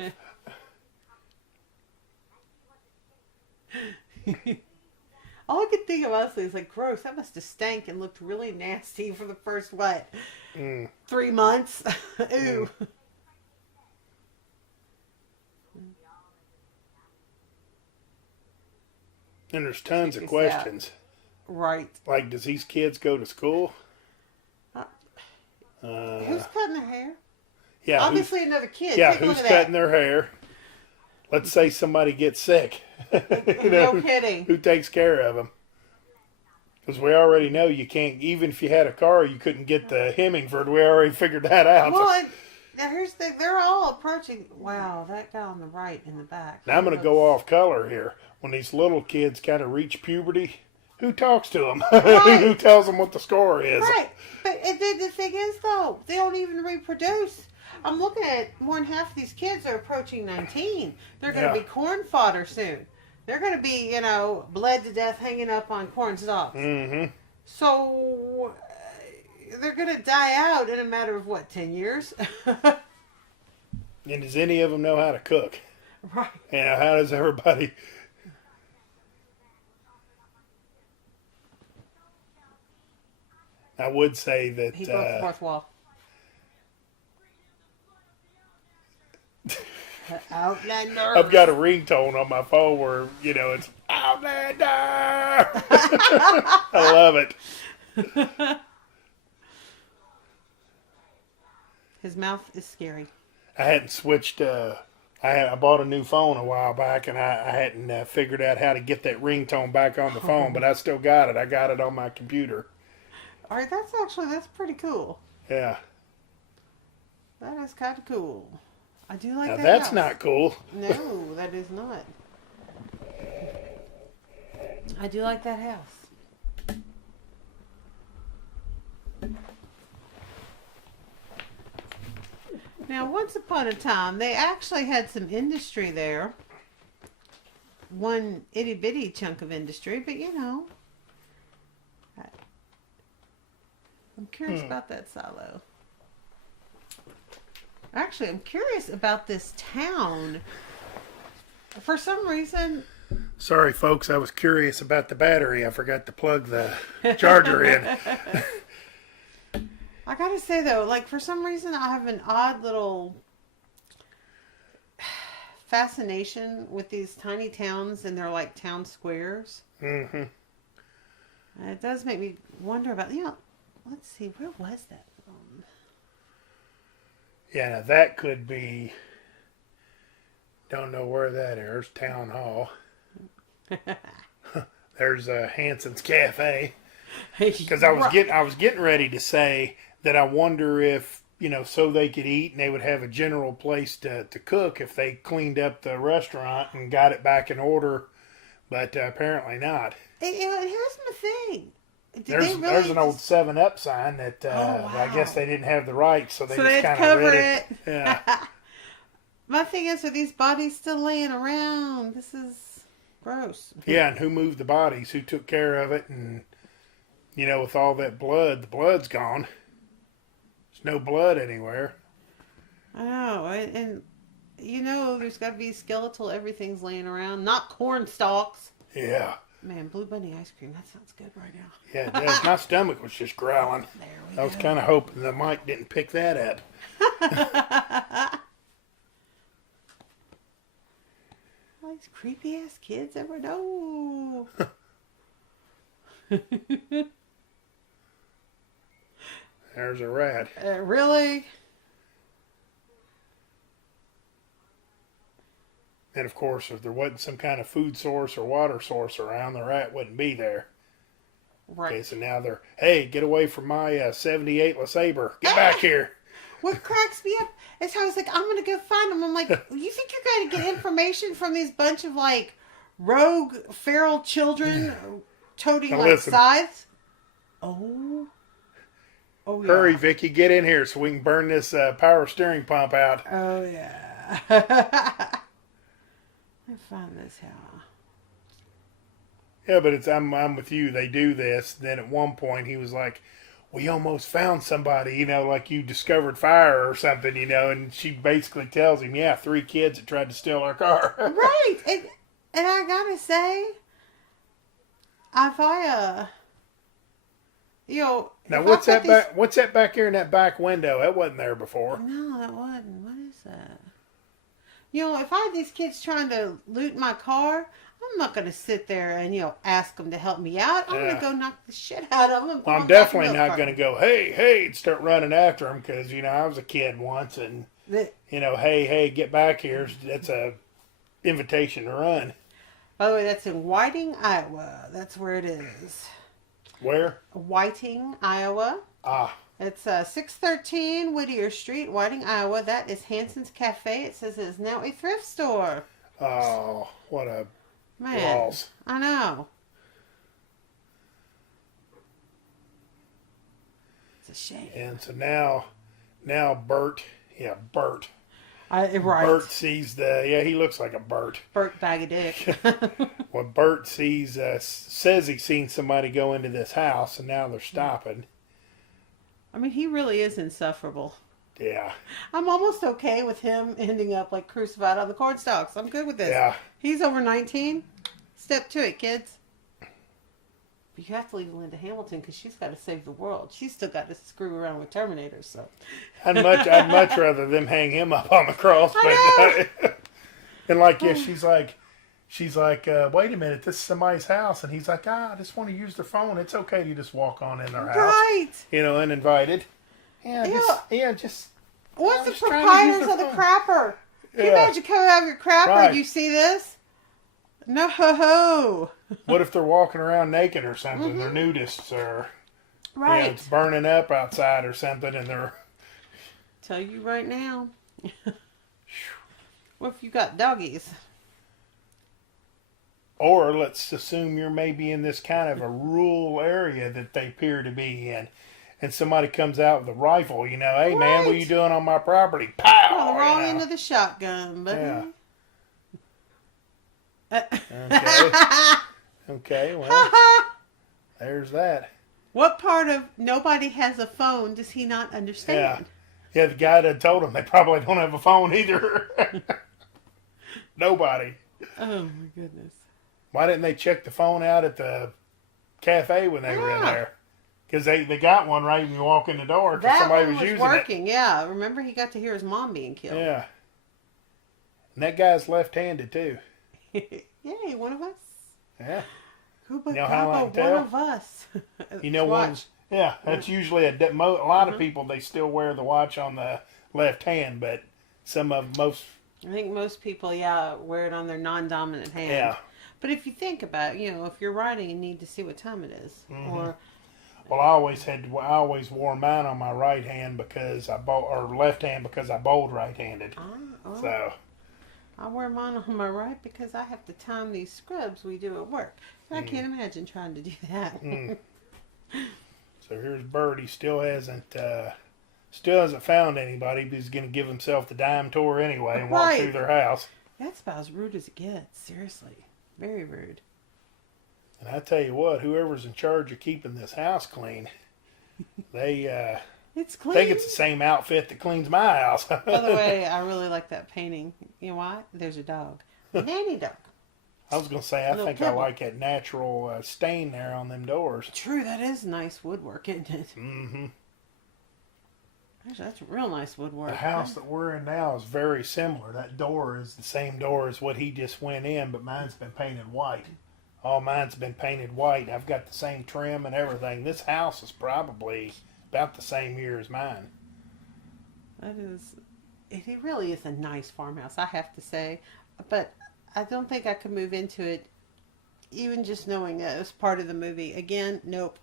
All I could think of honestly is like, gross. That must have stank and looked really nasty for the first what, 3 months. Ooh. And there's tons of Check this questions. Right. Like, does these kids go to school? Who's cutting their hair? Yeah, Obviously another kid. yeah, Take a look who's at cutting that. their hair? Let's say somebody gets sick. No kidding. Who takes care of them? Because we already know you can't, even if you had a car, you couldn't get the Hemingford. We already figured that out. Well, and now here's the they're all approaching. Wow, that guy on the right in the back. Now I'm going to go off color here. When these little kids kind of reach puberty, who talks to them? Right. Who tells them what the score is? Right, but the thing is though, they don't even reproduce. I'm looking at more than half of these kids are approaching 19. They're going to Yeah. be corn fodder soon. They're going to be, bled to death hanging up on corn stalks. Mm-hmm. So they're going to die out in a matter of what, 10 years? And does any of them know how to cook? Right. How does everybody? I would say that He broke the fourth wall. Outlander. I've got a ringtone on my phone where it's Outlander. I love it. His mouth is scary. I hadn't switched. I bought a new phone a while back, and I hadn't figured out how to get that ringtone back on the phone, but I still got it. I got it on my computer. All right, that's pretty cool. Yeah. That is kind of cool. I do like Now that. that's house. not cool. No, that is not. I do like that house. Now, once upon a time, they actually had some industry there. One itty bitty chunk of industry, but I'm curious about that silo. Actually, I'm curious about this town. For some reason, Sorry, folks. I was curious about the battery. I forgot to plug the charger in. I gotta say though, like for some reason, I have an odd little fascination with these tiny towns and they're like town squares. Mm-hmm. And it does make me wonder about, let's see, where was that from? Yeah, now that could be. Don't know where that is. There's Town Hall. There's Hanson's Cafe. Because I was getting ready to say that I wonder if so they could eat and they would have a general place to cook if they cleaned up the restaurant and got it back in order, but apparently not. And here's my thing. There's an old 7-Up sign that I guess wow. they didn't have the rights, so they So just they kind of covered read it. Yeah. My thing is, are these bodies still laying around? This is gross. Yeah, and who moved the bodies? Who took care of it? And with all that blood, the blood's gone. There's no blood anywhere. I know, and there's got to be skeletal. Everything's laying around, not corn stalks. Yeah. Man, Blue Bunny ice cream. That sounds good right now. Yeah, it does. My stomach was just growling. There we I was go. kind of hoping the mic didn't pick that up. These creepy ass kids ever know. There's a rat. Really? And of course, if there wasn't some kind of food source or water source around, the rat wouldn't be there. Right. Okay, so now they're, hey, get away from my 78 LeSabre. Get back here. What cracks me up is how I was like, I'm going to go find them. I'm like, you think you're going to get information from these bunch of like rogue feral children toting Now like listen. scythes? Oh. Oh, yeah. Hurry, Vicky, get in here so we can burn this power steering pump out. Oh, yeah. I find this how. Yeah, but I'm with you. They do this. Then at one point he was like, we almost found somebody, like you discovered fire or something, and she basically tells him, yeah, 3 kids that tried to steal our car. Right. And I gotta say, if I you know, Now if what's I that put these- back? What's that back here in that back window? That wasn't there before. No, that wasn't. What is that? You know, if I had these kids trying to loot my car, I'm not going to sit there and, ask them to help me out. I'm going Yeah. to go knock the shit out of them. Well, I'm definitely not going to go, hey, hey, and start running after them because, I was a kid once and, hey, hey, get back here. That's a invitation to run. By the way, that's in Whiting, Iowa. That's where it is. Where? Whiting, Iowa. Ah, It's 613 Whittier Street, Whiting, Iowa. That is Hanson's Cafe. It says it is now a thrift store. oh, what a Man, loss. I know. It's a shame. And so now Bert, Bert. Right. Bert sees he looks like a Bert. Bert Bag of Dick. Well, Bert says he's seen somebody go into this house, and now they're stopping. I mean, he really is insufferable. Yeah, I'm almost okay with him ending up like crucified on the corn stalks. I'm good with this. yeah. He's over 19. Step to it, kids. But you have to leave Linda Hamilton because she's got to save the world. She's still got to screw around with Terminators. So I'd much rather them hang him up on the cross. But, and she's like, wait a minute, this is somebody's house, and he's like, I just want to use their phone. It's okay to just walk on in their house, right. Uninvited. Yeah, just. What's I'm the just trying to use proprietors of their the phone. crapper? Can you Yeah. imagine coming out of your crapper Right. and you see this? No ho ho. What if they're walking around naked or something? They're nudists, or Right. it's burning up outside or something, and they're. Tell you right now. What if you got doggies? Or let's assume you're maybe in this kind of a rural area that they appear to be in, and somebody comes out with a rifle. Hey man, what are Right. you doing on my property? Pow! Oh, the wrong end of the shotgun, buddy. Yeah. Okay. Okay. Well, there's that. What part of nobody has a phone does he not understand? Yeah, the guy that told him they probably don't have a phone either. Nobody. Oh my goodness. Why didn't they check the phone out at the cafe when they were in Yeah. there? Because they got one right when you walk in the door. 'Cause That somebody one was was using working, yeah. Remember he got to hear his mom being it. killed. Yeah. And that guy's left-handed too. Yay, one of us. Yeah. Who but You know how I Papa, can one tell? of us. One. Watch. Yeah, that's usually a lot of people. They still wear the watch on the left hand, but most. I think most people, wear it on their non-dominant hand. Yeah. But if you think about it, if you're writing and need to see what time it is, or Well, I always wore mine on my right hand because or left hand because I bowled right-handed. So. I wear mine on my right because I have to time these scrubs we do at work. And I can't imagine trying to do that. So here's Bert. He still hasn't found anybody, but he's going to give himself the dime tour anyway and walk Right. through their house. That's about as rude as it gets. Seriously, very rude. And I tell you what, whoever's in charge of keeping this house clean, they It's clean. think it's the same outfit that cleans my house. By the way, I really like that painting. You know why? There's a dog, a nanny dog. I was going to say, I Little think I pebble. like that natural stain there on them doors. True, that is nice woodwork, isn't it? Mm-hmm. Actually, that's real nice woodwork. The house that we're in now is very similar. That door is the same door as what he just went in, but mine's been painted white. All mine's been painted white. I've got the same trim and everything. This house is probably about the same year as mine. That is, it really is a nice farmhouse, I have to say. But I don't think I could move into it, even just knowing that it was part of the movie. Again, nope.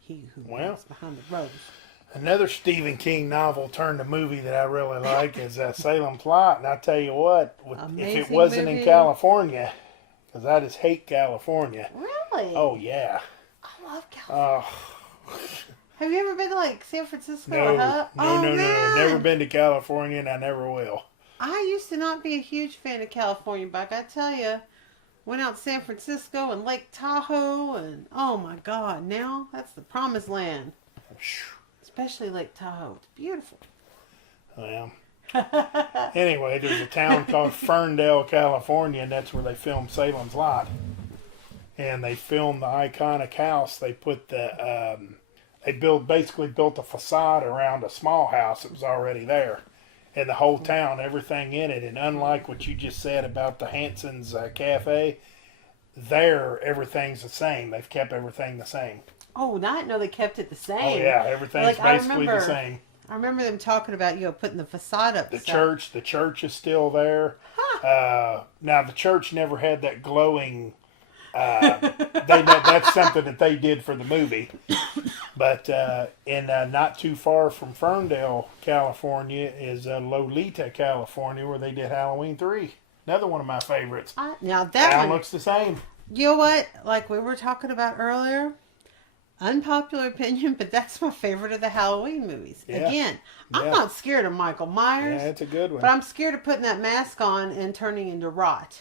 He who walks behind the rose. Another Stephen King novel turned to movie that I really like is Salem's Lot. And I tell you what, if it Amazing wasn't in movie. California, because I just hate California. Really? Oh, yeah. I love California. Oh, Have you ever been to like San Francisco? no, Huh? no, no. Man. Never been to California, and I never will. I used to not be a huge fan of California, but I gotta tell you, went out to San Francisco and Lake Tahoe, and oh my God, now that's the promised land. Especially Lake Tahoe. It's beautiful. Well, anyway, there's a town called Ferndale, California, and that's where they filmed Salem's Lot. and they filmed the iconic house. They put they basically built a facade around a small house that was already there, and the whole town, everything in it. And unlike what you just said about the Hanson's Cafe, there everything's the same. They've kept everything the same. Oh, I didn't know they kept it the same. Oh yeah, everything's Like, I basically the same. I remember them talking about, putting the facade up. The and stuff. the church is still there. Now the church never had that glowing. That's something that they did for the movie. But in not too far from Ferndale, California, is Lolita, California, where they did Halloween 3. Another one of my favorites. Now that Town one looks the same. You know what? Like we were talking about earlier, unpopular opinion, but that's my favorite of the Halloween movies. Yeah. Again, I'm Yeah. not scared of Michael Myers, Yeah, it's a good one. but I'm scared of putting that mask on and turning into rot.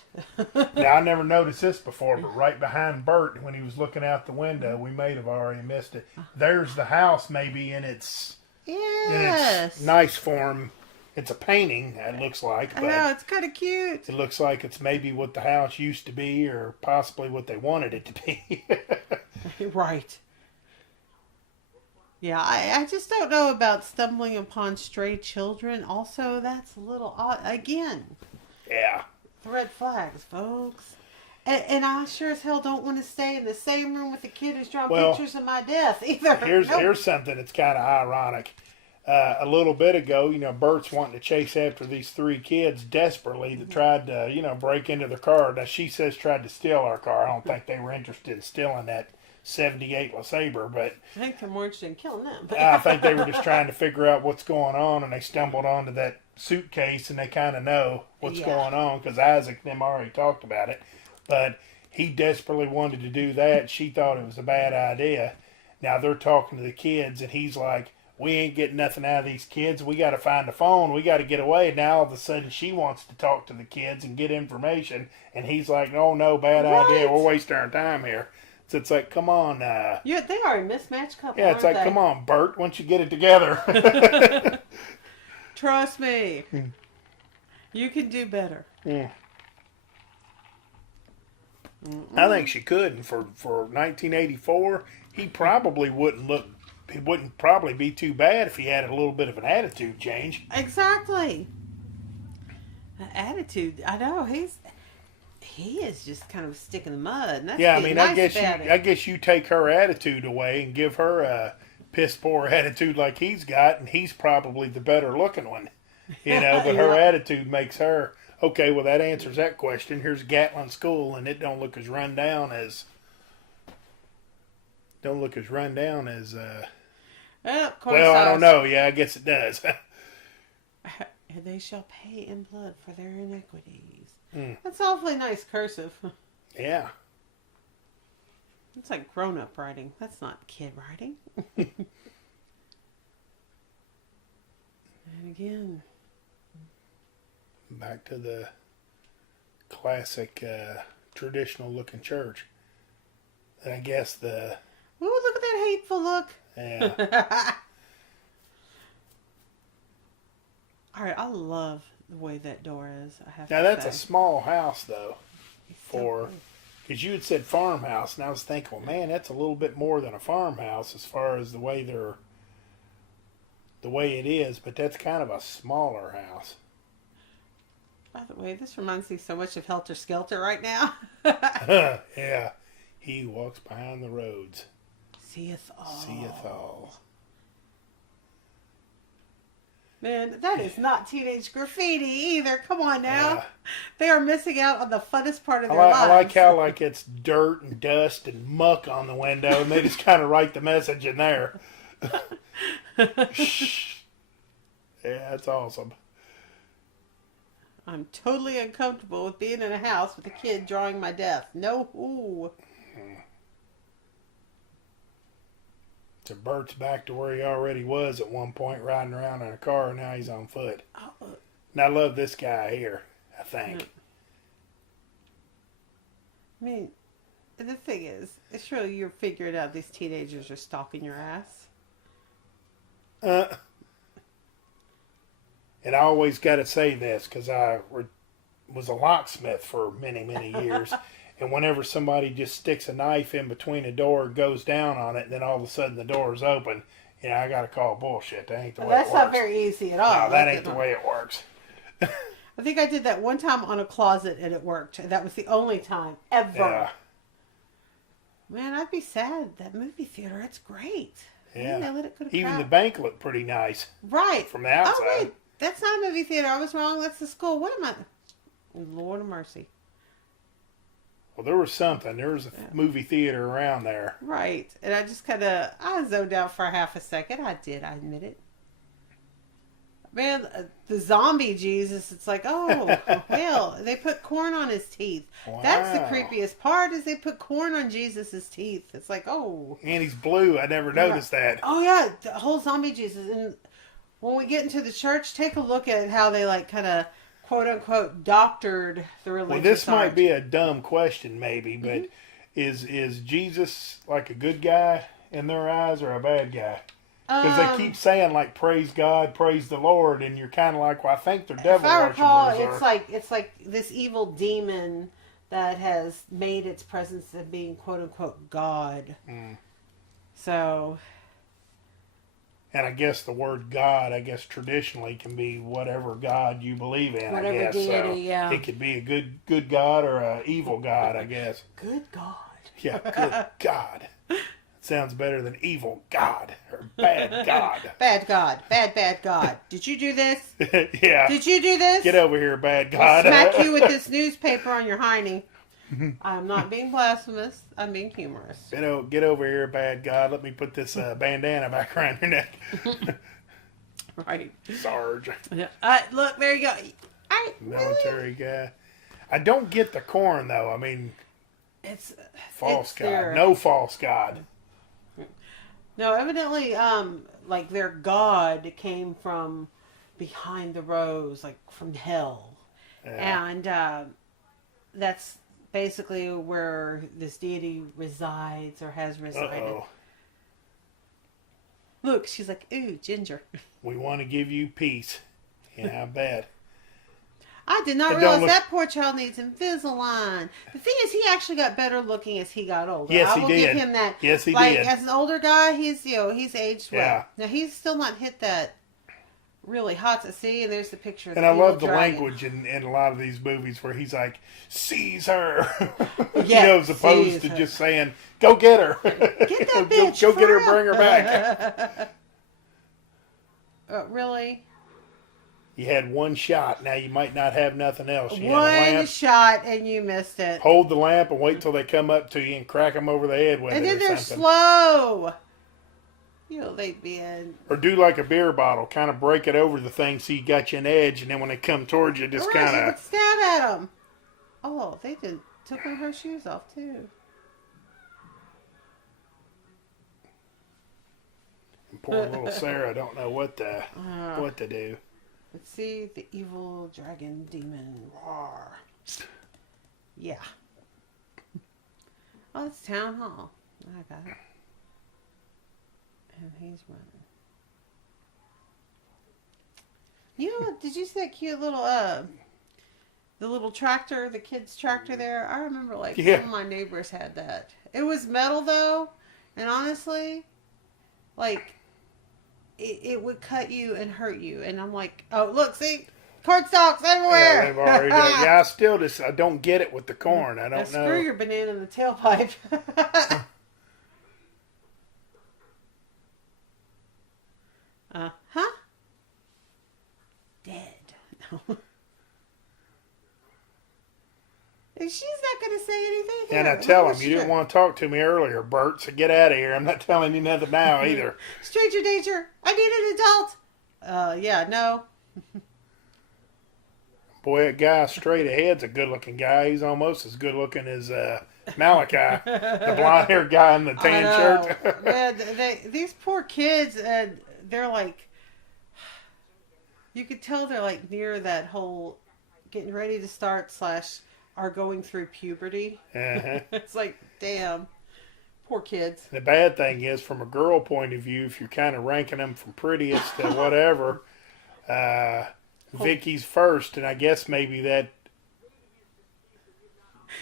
Now, I never noticed this before, but right behind Bert, when he was looking out the window, we may have already missed it. There's the house, maybe in its Yes. nice form. It's a painting, it looks like, I but know, it's kind of cute. it looks like it's maybe what the house used to be, or possibly what they wanted it to be. Right. Yeah, I just don't know about stumbling upon stray children. Also, that's a little odd. Again, Yeah. the red flags, folks. And I sure as hell don't want to stay in the same room with the kid who's drawing Well, pictures of my death either. Here's Nope. here's something that's kind of ironic. A little bit ago, Bert's wanting to chase after these three kids desperately that tried to, break into their car. Now, she says tried to steal our car. I don't think they were interested in stealing that 78 LeSabre, but I think they're more interested in killing them. But I think they were just trying to figure out what's going on, and they stumbled onto that suitcase, and they kind of know what's Yeah. going on because Isaac and them already talked about it. But he desperately wanted to do that. She thought it was a bad idea. Now they're talking to the kids, and he's like, we ain't getting nothing out of these kids. We got to find a phone. We got to get away. Now all of a sudden she wants to talk to the kids and get information, and he's like, oh no, bad idea. Right. We're wasting our time here. So it's like, come on. yeah, they are a mismatched couple. Yeah, it's aren't like, they? come on, Bert, once you get it together. Trust me. You can do better. Yeah. I think she could, and for 1984, he probably wouldn't look. It wouldn't probably be too bad if he had a little bit of an attitude change. Exactly. Attitude. I know he is just kind of a stick in the mud. And that's Yeah, I being mean, nice about I guess you take her attitude away and give her a piss poor attitude like he's got, and he's probably the better looking one, But her Yeah. attitude makes her okay. Well, that answers that question. Here's Gatlin School, and it don't look as run down as. Well, I don't know. Yeah, I guess it does. And they shall pay in blood for their iniquities. Mm. That's awfully nice cursive. Yeah. It's like grown-up writing. That's not kid writing. And again, Back to the classic, traditional-looking church. And I guess the ooh, look at that hateful look. yeah. All right, I love the way that door is. I have Now to that's say. a small house though, It's so for cool. because you had said farmhouse, and I was thinking, well, man, that's a little bit more than a farmhouse as far as the way it is, but that's kind of a smaller house. By the way, this reminds me so much of Helter Skelter right now. Yeah, he who walks behind the roads. Seeth all. Seeth all. Man, that is not teenage graffiti either. Come on now. Yeah. They are missing out on the funnest part of I their like, lives. I like how it's dirt and dust and muck on the window, and they just kind of write the message in there. Shh. Yeah, that's awesome. I'm totally uncomfortable with being in a house with a kid drawing my death. No. Ooh. So Bert's back to where he already was at one point, riding around in a car, and now he's on foot. Oh, And I love this guy here, I think. I mean, the thing is, it's really you're figuring out these teenagers are stalking your ass. And I always got to say this because I was a locksmith for many, many years. And whenever somebody just sticks a knife in between a door, goes down on it, and then all of a sudden the door is open, I got to call bullshit. That ain't the way That's it works. not very easy at all. No, that ain't the way it works. I think I did that one time on a closet and it worked. And that was the only time ever. Yeah. Man, I'd be sad. That movie theater, it's great. Yeah. They let it go to Even crap. the bank looked pretty nice Right. from the outside. Oh, wait. That's not a movie theater. I was wrong. That's the school. What am I? Lord of mercy. Well, there was something. There was a movie theater around there. Right. And I just I zoned out for half a second. I admit it. Man, the zombie Jesus, it's like, oh, well, they put corn on his teeth. Wow. That's the creepiest part is they put corn on Jesus's teeth. It's like, oh. And he's blue. I never noticed that. Oh, yeah, the whole zombie Jesus. And when we get into the church, take a look at how they, like, kind of, quote-unquote, doctored the religious Well, this art. might be a dumb question, maybe, but is Jesus like a good guy in their eyes or a bad guy? Because they keep saying, like, praise God, praise the Lord, and you're kind of like, well, I think they're devil If I recall, worshippers. it's like this evil demon that has made its presence of being quote unquote God. Mm. So, And I guess the word God, traditionally can be whatever God you believe in. Whatever I guess deity, so. yeah. It could be a good God or a evil God, I guess. good God. Yeah, good God. Sounds better than evil God or bad God. Bad God. Bad God. Did you do this? Yeah. Did you do this? Get over here, bad God. Smack you with this newspaper on your hiney. I'm not being blasphemous. I'm being humorous. Get over here, bad God. Let me put this bandana back around your neck. Right. Sarge. Look, there you go. Military guy. I don't get the corn, though. I mean, It's false it's God. their- No false God. No, evidently, like their god came from behind the rose, like from hell, Yeah. and that's basically where this deity resides or has resided. Uh-oh. Look, she's like, ooh, ginger. We want to give you peace. Yeah, I bet. I did not It don't realize look- that poor child needs Invisalign. The thing is, he actually got better looking as he got older. Yes, I he will did. give him that. Yes, he like, did. As an older guy, he's aged well. Yeah. Now he's still not hit that really hot to see. And there's the picture. Of And the I love evil the dragon. language in a lot of these movies where he's like, seize her. Yeah, as opposed seize to her. just saying, go get her. Get that bitch. Go get her for and bring her back. Really? You had one shot. Now you might not have nothing else. You had a One lamp. shot and you missed it. Hold the lamp and wait till they come up to you and crack them over the head with And it then or they're something. slow. They'd be in. Or do like a beer bottle. Kind of break it over the thing so you got you an edge. And then when they come towards you, just Right, kind you would of... stab at them. Oh, they took her shoes off too. Poor little Sarah don't know what to do. Let's see the evil dragon demon. Roar. Yeah. Oh, it's town hall. I got it. And he's running. You know what? Did you see that cute little the little tractor, the kids' tractor there? I remember like Yeah. some of my neighbors had that. It was metal though, and honestly, like it would cut you and hurt you. And I'm like, oh look, see, corn stalks Yeah, everywhere. they've already done. Yeah, I don't get it with the corn. I Now don't screw know. your banana in the tailpipe. Huh? Dead. And she's not going to say anything. And I Here, tell look him, what you she didn't did. want to talk to me earlier, Bert, so get out of here. I'm not telling you nothing now either. Stranger danger. I need an adult. Yeah, no. Boy, that guy straight ahead's a good-looking guy. He's almost as good-looking as Malachi, the blonde-haired guy in the I tan know. shirt. Man, these poor kids, and they're like, you could tell they're like near that whole getting ready to start / are going through puberty. Uh-huh. It's like, damn, poor kids. The bad thing is, from a girl point of view, if you're kind of ranking them from prettiest to whatever, Vicky's first, and I guess maybe that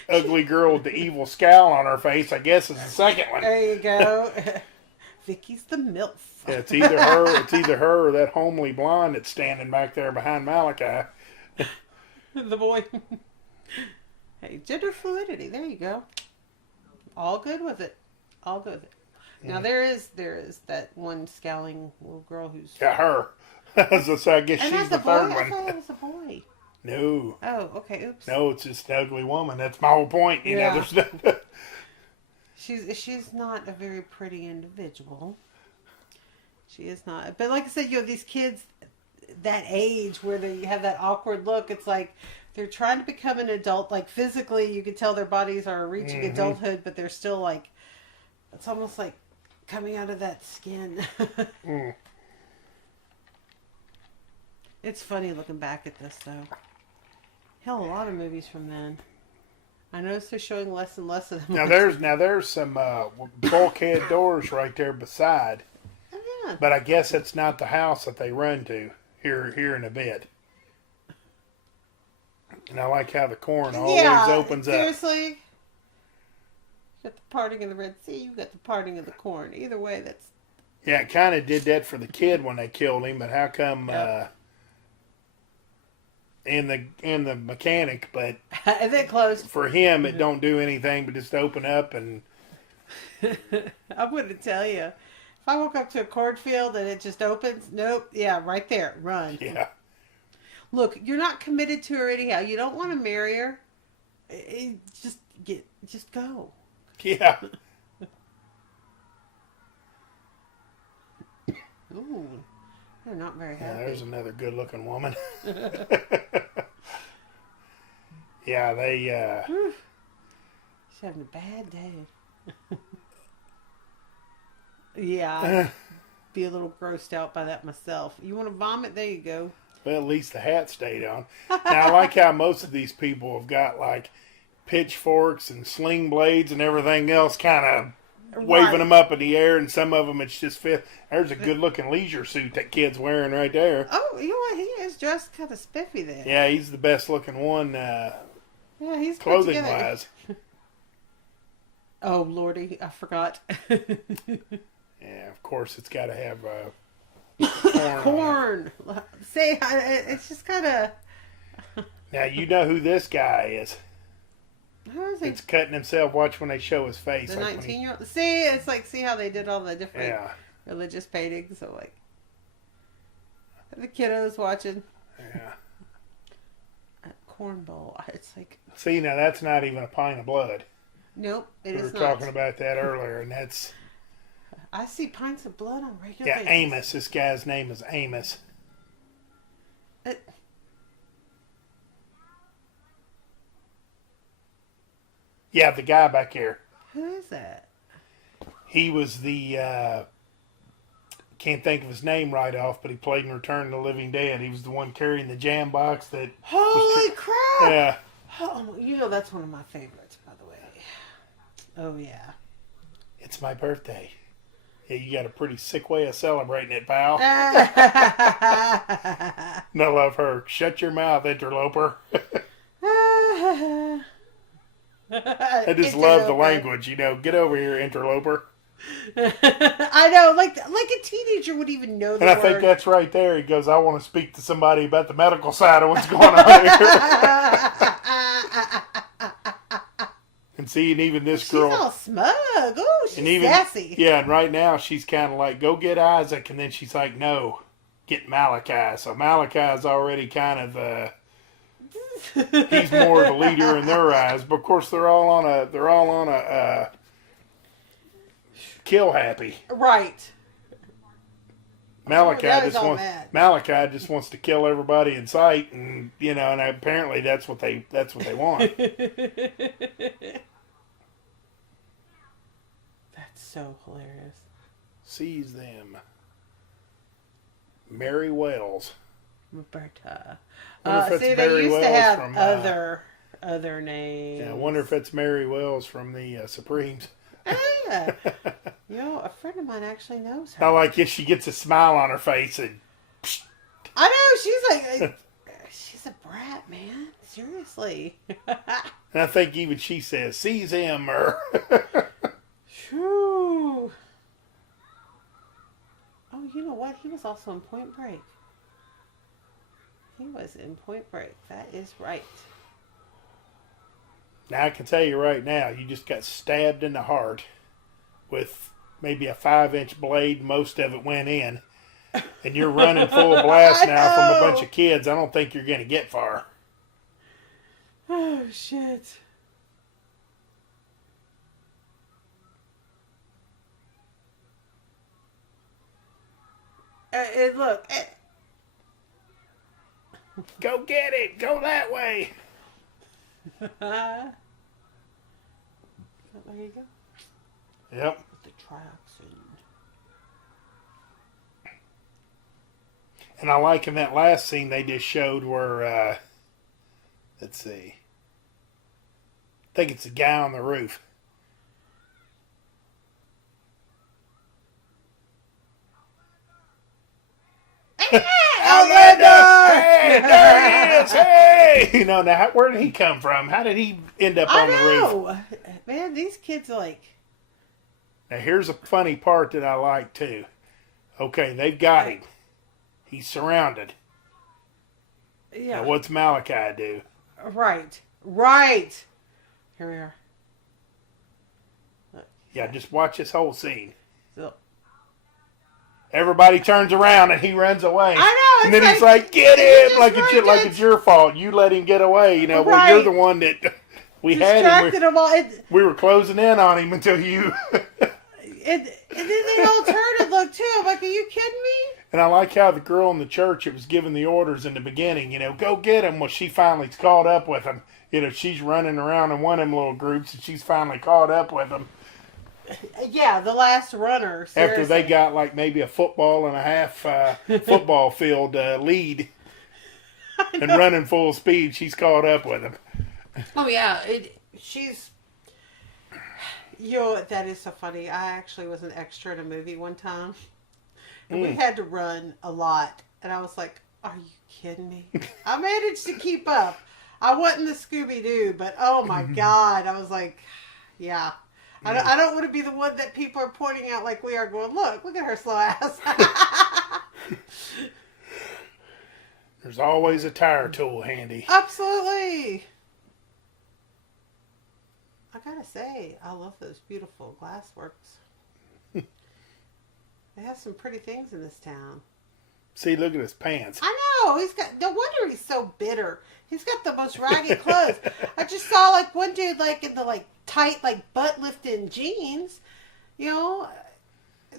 ugly girl with the evil scowl on her face, I guess, is the second one. There you go. Vicky's the MILF. Yeah, it's either her. It's either her or that homely blonde that's standing back there behind Malachi. The boy. Hey, gender fluidity. There you go. All good with it. All good with it. Now there is that one scowling little girl who's. Yeah, her. So I guess And she's that's the a boy. third I thought one. it was a boy. No, Oh, okay. Oops. no, it's just an ugly woman. That's my whole point. You Yeah. know, there's no. She's not a very pretty individual. She is not. But like I said, these kids that age where they have that awkward look, it's like they're trying to become an adult. Like physically, you can tell their bodies are reaching adulthood, but they're still like, it's almost like coming out of that skin. It's funny looking back at this, though. Hell, a lot of movies from then. I noticed they're showing less and less of them. Now there's some bulkhead doors right there beside, Oh, yeah. but I guess it's not the house that they run to here in a bit. And I like how the corn always opens up. Seriously. You got the parting of the Red Sea, you got the parting of the corn. Either way, that's... Yeah, it kind of did that for the kid when they killed him, but how come and the mechanic, but And then closed. for him it don't do anything but just open up and I'm going to tell you. If I walk up to a cornfield and it just opens, nope, yeah, right there, run. yeah. Look, you're not committed to her anyhow. You don't want to marry her. Just go. Yeah. Ooh, they're not very Yeah, happy. there's another good looking woman. Yeah, they She's having a bad day. Yeah, I'd be a little grossed out by that myself. You want to vomit? There you go. well, at least the hat stayed on. Now I like how most of these people have got like pitchforks and sling blades and everything else kind of waving Right. them up in the air, and some of them it's just fit. There's a good looking leisure suit that kid's wearing right there. Oh, you know what? He is dressed kind of spiffy there. Yeah, he's the best looking one Yeah, he's put clothing together. wise. Oh, Lordy, I forgot. Yeah, of course it's got to have corn. on it. Corn. Say, it's just kind of... Now you know who this guy is. How is he? It's cutting himself. Watch when they show his face. The like when he- 19-year-old. See, it's like, see how they did all the different Yeah, religious paintings. So, like, the kiddos watching yeah. a corn bowl. It's like, See, now that's not even a pint of blood. nope, it We were is not. talking about that earlier, and that's I see pints of blood on regular yeah, basis. Amos. This guy's name is Amos. It- Yeah, the guy back here. Who is that? He was the can't think of his name right off, but he played in Return of the Living Dead. He was the one carrying the jam box that. Holy crap! Yeah, Oh, you know that's one of my favorites, by the way. Oh, yeah. it's my birthday. Yeah, you got a pretty sick way of celebrating it, pal. And I love her. Shut your mouth, interloper. I just love the language, you know. Get over here, interloper. I know, like a teenager would even know the And I word. think that's right there. He goes, I want to speak to somebody about the medical side of what's going on here. And see, and even this She's girl. all smug. Oh, she's And even, sassy. yeah, and right now she's kind of like, go get Isaac. And then she's like, no, get Malachi. So Malachi's already kind of, he's more the leader in their eyes. But of course, they're all on a kill happy. Right. Malachi That was just all wants mad. Malachi just wants to kill everybody in sight, and you know, and apparently that's what they want. That's so hilarious. Seize them. Mary Wells. Roberta. Wonder if See, it's they Mary used to Wells have from, other names. Yeah, I wonder if it's Mary Wells from the Supremes. Yeah. You know, a friend of mine actually knows her. I like if she gets a smile on her face and I know. She's just a brat, man. Seriously. And I think even she says, "Seize him," or Shoo. Oh, you know what? He was also in Point Break. He was in Point Break. That is right. Now I can tell you right now, you just got stabbed in the heart with maybe a 5-inch blade. Most of it went in, and you're running full blast now from a bunch of kids. I don't think you're going to get far. Oh, shit. Look. Go get it. Go that way. There you go. Yep. With the tracks And I like in that last scene they just showed where, let's see. I think it's the guy on the roof. Outlander! Hey, there he is! Hey! You know, now, where did he come from? How did he end up on the roof? know. Man, these kids are like. Now, here's a funny part that I like, too. Okay, they've got him. He's surrounded. Yeah. Now, what's Malachi do? Right. Right. Here we are. Look. Yeah, just watch this whole scene. So, Everybody turns around and he runs away. I know. And then he's like, "Get him!" Like it's your fault. You let him get away. You know, well, you're the one that we had distracted him. them all. We were closing in on him until you. And then they all turned and looked too. I'm like, are you kidding me? And I like how the girl in the church that was giving the orders in the beginning, you know, go get him. Well, she finally caught up with him. You know, she's running around in one of them little groups, and she's finally caught up with him. Yeah, the last runner. Seriously. After they got like maybe a football and a half football field lead and running full speed, she's caught up with him. Oh yeah, she's. You know, that is so funny. I actually was an extra in a movie one time, and we had to run a lot, and I was like, "Are you kidding me?" I managed to keep up. I wasn't the Scooby Doo, but oh my god, I was like, "Yeah." I don't want to be the one that people are pointing out like we are going, look at her slow ass. There's always a tire tool handy. Absolutely. I gotta say, I love those beautiful glassworks. They have some pretty things in this town. See, look at his pants. I know. He's got. No wonder he's so bitter. He's got the most ragged clothes. I just saw like one dude like in the like tight like butt lifting jeans. You know,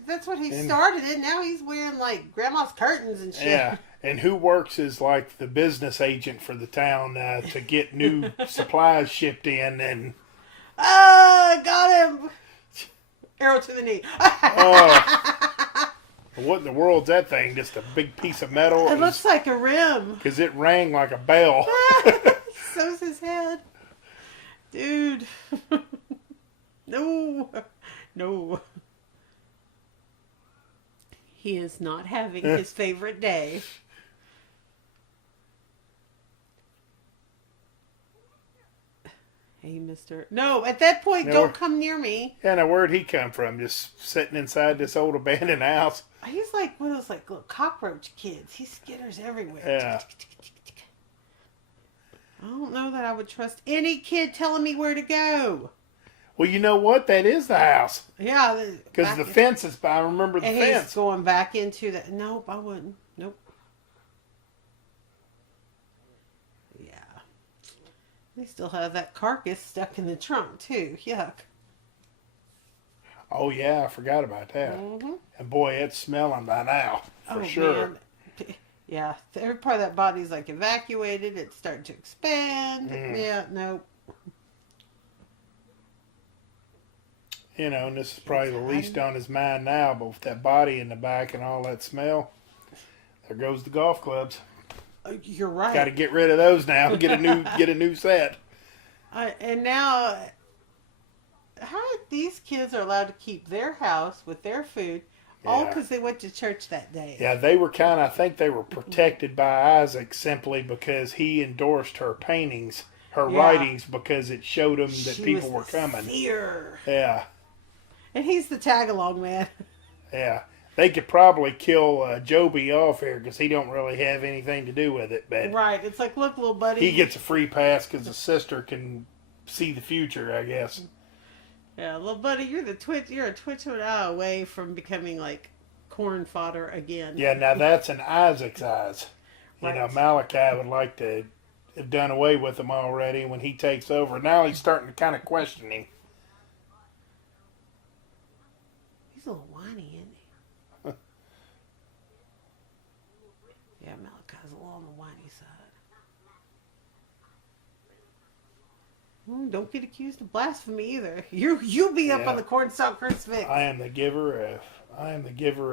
that's what he started in. Now he's wearing like grandma's curtains and shit. Yeah, and who works as like the business agent for the town to get new supplies shipped in and. Got him. Arrow to the knee. What in the world's that thing? Just a big piece of metal? It looks like a rim. Because it rang like a bell. So's his head. Dude. No. No. He is not having his favorite day. Hey, mister. No, at that point, don't come near me. Yeah, now where'd he come from? Just sitting inside this old abandoned house? He's like one of those like little cockroach kids. He skitters everywhere. Yeah. I don't know that I would trust any kid telling me where to go. Well, you know what? That is the house. Yeah. Because the fence is by. I remember the and fence. He's going back into that. Nope, I wouldn't. Nope. Yeah. They still have that carcass stuck in the trunk, too. Yuck. Oh, yeah. I forgot about that. Mm-hmm. And boy, it's smelling by now. For sure. Man. Yeah. Every part of that body's like evacuated. It's starting to expand. Yeah, nope. You know, and this is probably the least on his mind now, but with that body in the back and all that smell, there goes the golf clubs. You're right. Got to get rid of those now. Get a new set. And now, how these kids are allowed to keep their house with their food, All Yeah. because they went to church that day. Yeah, they were I think they were protected by Isaac simply because he endorsed her paintings, her Yeah. writings, because it showed them that She people was were the coming. seer. Yeah, And he's the tag-along man. yeah. They could probably kill Joby off here because he don't really have anything to do with it, but Right. It's like, look, little buddy. he gets a free pass because the sister can see the future, I guess. Yeah, little buddy, you're a twitch of an eye away from becoming like corn fodder again. Yeah, now that's in Isaac's eyes. You know, Right. Malachi would like to have done away with him already when he takes over. Now he's starting to kind of question him. He's a little whiny, isn't he? Yeah, Malachi's a little on the whiny side. Don't get accused of blasphemy either. You'll be up Yeah. on the cornstalk crucifix. I am the giver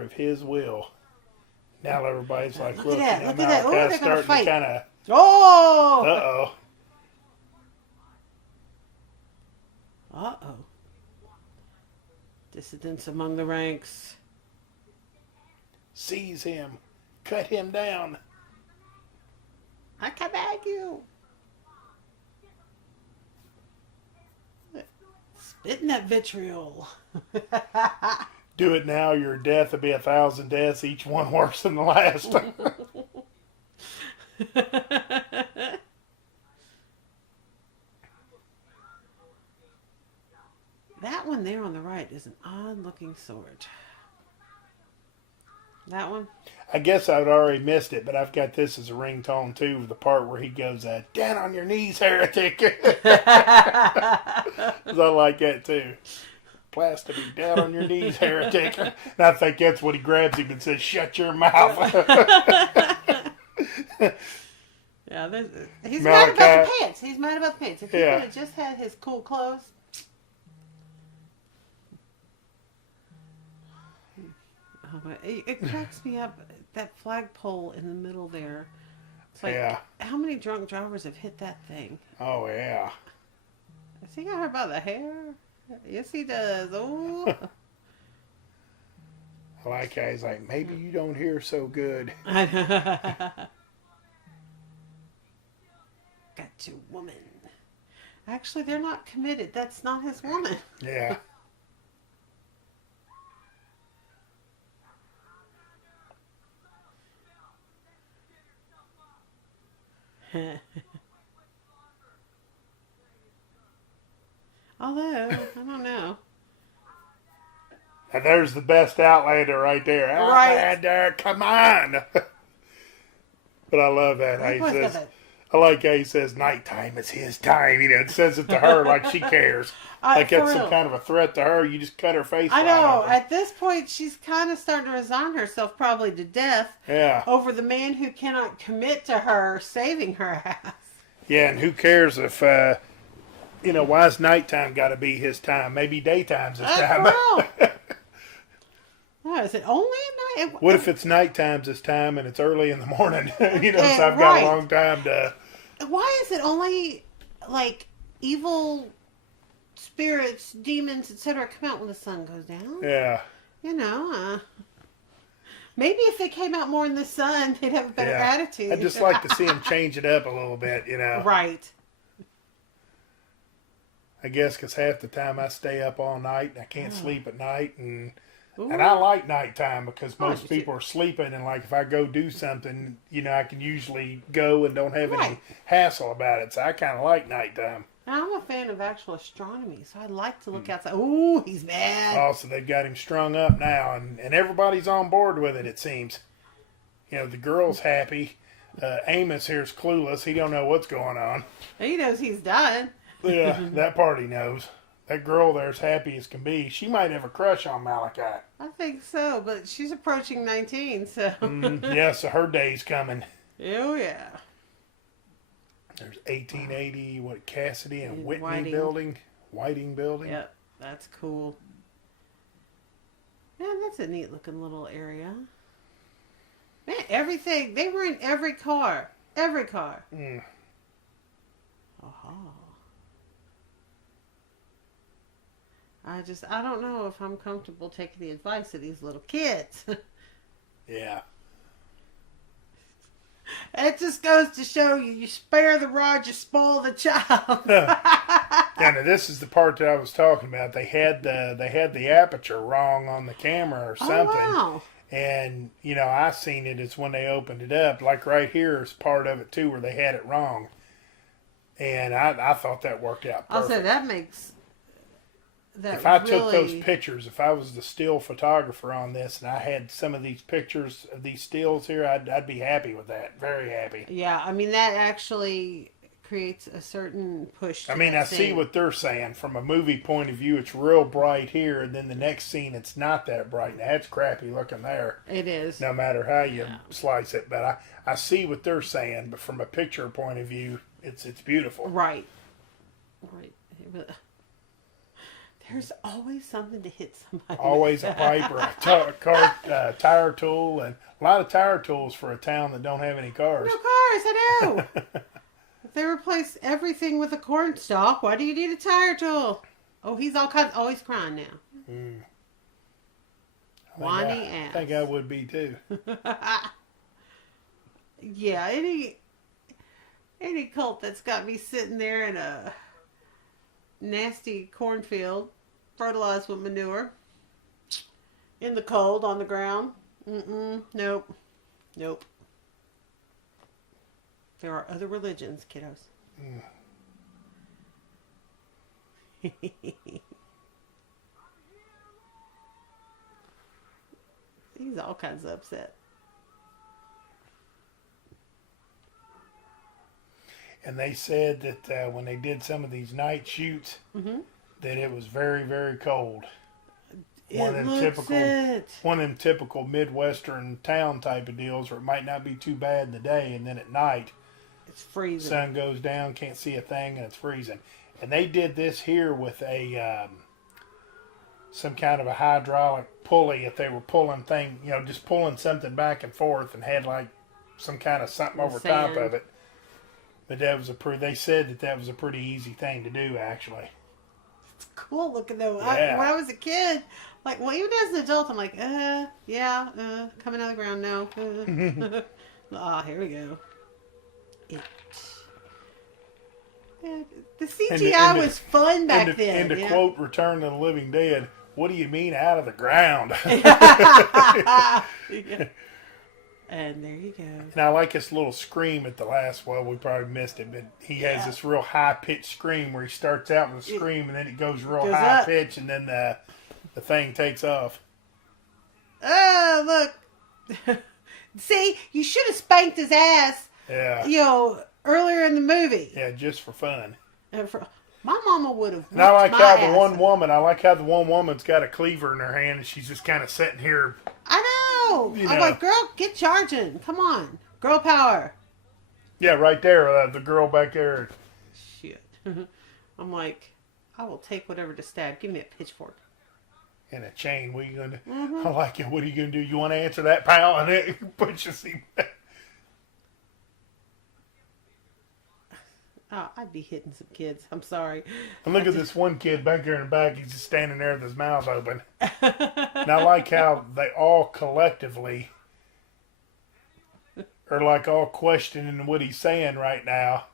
of his will. Now everybody's like, Look look, at that, you know, look at that. Oh, Malachi's they're gonna starting to fight. kind of, Oh! uh-oh. Uh-oh. Dissidents among the ranks. Seize him. Cut him down. I command you. Spit in that vitriol. Do it now, your death will be 1,000 deaths, each one worse than the last. That one there on the right is an odd-looking sword. That one? I guess I'd already missed it, but I've got this as a ringtone too, the part where he goes, down on your knees, heretic. 'Cause I like that too. Blasphemy, down on your knees, heretic. And I think that's what he grabs him and says, shut your mouth. Yeah, he's mad about the Malachi. pants. He's mad about the pants. If he Yeah. would have just had his cool clothes. Oh, but it cracks me up. That flagpole in the middle there. It's like, Yeah. how many drunk drivers have hit that thing? Oh, yeah. Has he got her by the hair? Yes, he does. Oh. I like how he's like, maybe you don't hear so good. Got you, woman. Actually, they're not committed. That's not his woman. Yeah. Although, I don't know. And there's the best Outlander right there. Right. Outlander, come on. But I love that. How he What's says, that? I like how he says, nighttime is his time. You know, it says it to her like she cares. Like For that's some real. kind of a threat to her. You just cut her face. I wide know. open. At this point, she's kind of starting to resign herself probably to death Yeah. over the man who cannot commit to her saving her ass. Yeah, and who cares if, why's nighttime got to be his time? Maybe daytime's his time. For real. Oh, is it only at night? What if it's nighttime's his time and it's early in the morning? So I've got Right. a long time to. Why is it only like evil spirits, demons, etc. come out when the sun goes down? Yeah. Maybe if they came out more in the sun, they'd have a better Yeah. attitude. I'd just like to see him change it up a little bit, Right. I guess because half the time I stay up all night and I Oh. can't sleep at night. And Ooh. I like nighttime because most you people are sleeping. And like if I go do something, I can usually go and don't have any Right. hassle about it. So I kind of like nighttime. Now, I'm a fan of actual astronomy, so I like to Hmm. look outside. Ooh, he's mad. Also, they've got him strung up now, and everybody's on board with it, it seems. The girl's happy. Amos here's clueless. He don't know what's going on. He knows he's dying. Yeah, that party knows. That girl there's happy as can be. She might have a crush on Malachi. I think so, but she's approaching 19, so. Yeah, so her day's coming. Oh, yeah. There's 1880, Cassidy and Whitney Whiting. building. Whiting building. Yep, that's cool. Man, that's a neat looking little area. Man, everything. They were in every car. Every car. Mm. Oh. I don't know if I'm comfortable taking the advice of these little kids. Yeah. It just goes to show you, you spare the rod, you spoil the child. Yeah, now this is the part that I was talking about. They had the aperture wrong on the camera or something. Oh, wow. And, you know, I seen it as when they opened it up. Like right here is part of it too where they had it wrong. And I thought that worked out I'll perfect. say that makes that If I really, took those pictures, if I was the still photographer on this and I had some of these pictures of these stills here, I'd be happy with that. Very happy. yeah, I mean that actually creates a certain push. To I mean, that I see scene. what they're saying. From a movie point of view, it's real bright here, and then the next scene, it's not that bright. Now, that's crappy looking there, It is. no matter how you slice it. But I see what they're saying, but from a picture point of view, it's beautiful. Right. Right. But there's always something to hit somebody. Always a pipe or a tire tool, and a lot of tire tools for a town that don't have any cars. No cars, I know. If they replace everything with a corn stalk, why do you need a tire tool? Oh, he's all kinds. Oh, he's crying now. Whiny ass. I think I would be too. Yeah, any cult that's got me sitting there in a nasty cornfield, fertilized with manure, in the cold on the ground. Nope. Nope. There are other religions, kiddos. He's all kinds of upset. And they said that when they did some of these night shoots, that it was very, very cold. One of them typical Midwestern town type of deals where it might not be too bad in the day, and then at night, It's freezing. sun goes down, can't see a thing, and it's freezing. And they did this here with a some kind of a hydraulic pulley. If they were pulling just pulling something back and forth, and had like some kind of something over top Sand. of it. But that was they said that was a pretty easy thing to do, actually. It's cool looking though. Yeah. When I was a kid, like, well, even as an adult, I'm like, coming out of the ground, no. Here we go. It. Yeah, the CGI was fun back then. And to yeah. quote Return of the Living Dead, what do you mean out of the ground? Yeah. And there you go. And I like his little scream at the last. Well, we probably missed it, but he has this real high pitched scream where he starts out with a scream and then it goes real high up. pitch, and then the thing takes off. Oh, look. See, you should have spanked his ass, Yeah, earlier in the movie. yeah, just for fun. My mama would have. And I like how the one woman. woman's got a cleaver in her hand and she's just kind of sitting here. I know. You I'm know. like, girl, get charging. Come on, girl power. Yeah, right there, the girl back there. Shit. I'm like, I will take whatever to stab. Give me a pitchfork. And a chain. What are you gonna do? I like it. What are you gonna do? You want to answer that, pal? And it pushes him. Oh, I'd be hitting some kids. I'm sorry. And look at this one kid back there in the back. He's just standing there with his mouth open. And I like how they all collectively are like all questioning what he's saying right now.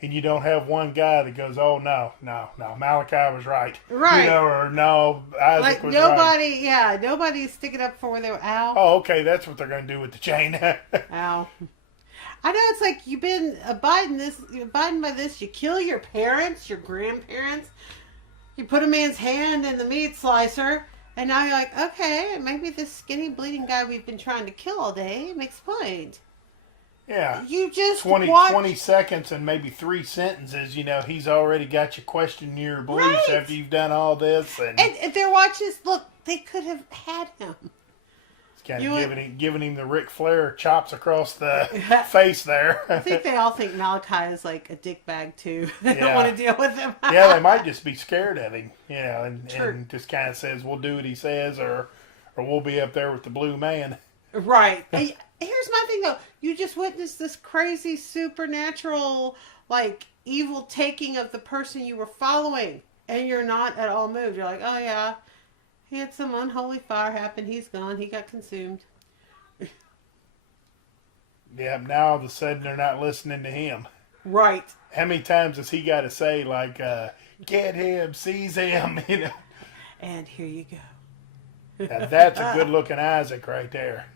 And you don't have one guy that goes, oh, no, Malachi was right. Right. Or no, Isaac Like was nobody, right. nobody's sticking up for their ow. Oh, okay, that's what they're going to do with the chain. Ow. I know it's like you've been abiding by this. You kill your parents, your grandparents. You put a man's hand in the meat slicer, and now you're like, okay, maybe this skinny bleeding guy we've been trying to kill all day makes a point. Yeah. You just 20 seconds and maybe 3 sentences, he's already got you questioning your beliefs Right. after you've done all this. And And their watches, look, they could have had him. kind You of giving him the Ric Flair chops across the face there. I think they all think Malachi is like a dick bag too. They don't Yeah. want to deal with him. Yeah, they might just be scared of him, and True. just kind of says, we'll do what he says, or we'll be up there with the blue man. Right. Hey, here's my thing though. You just witnessed this crazy supernatural, like, evil taking of the person you were following. and you're not at all moved. You're like, oh yeah, he had some unholy fire happen. He's gone. He got consumed. Yeah, now all of a sudden they're not listening to him. Right. How many times has he got to say, like, get him, seize him, you know? And here you go. Now, that's a good-looking Isaac right there.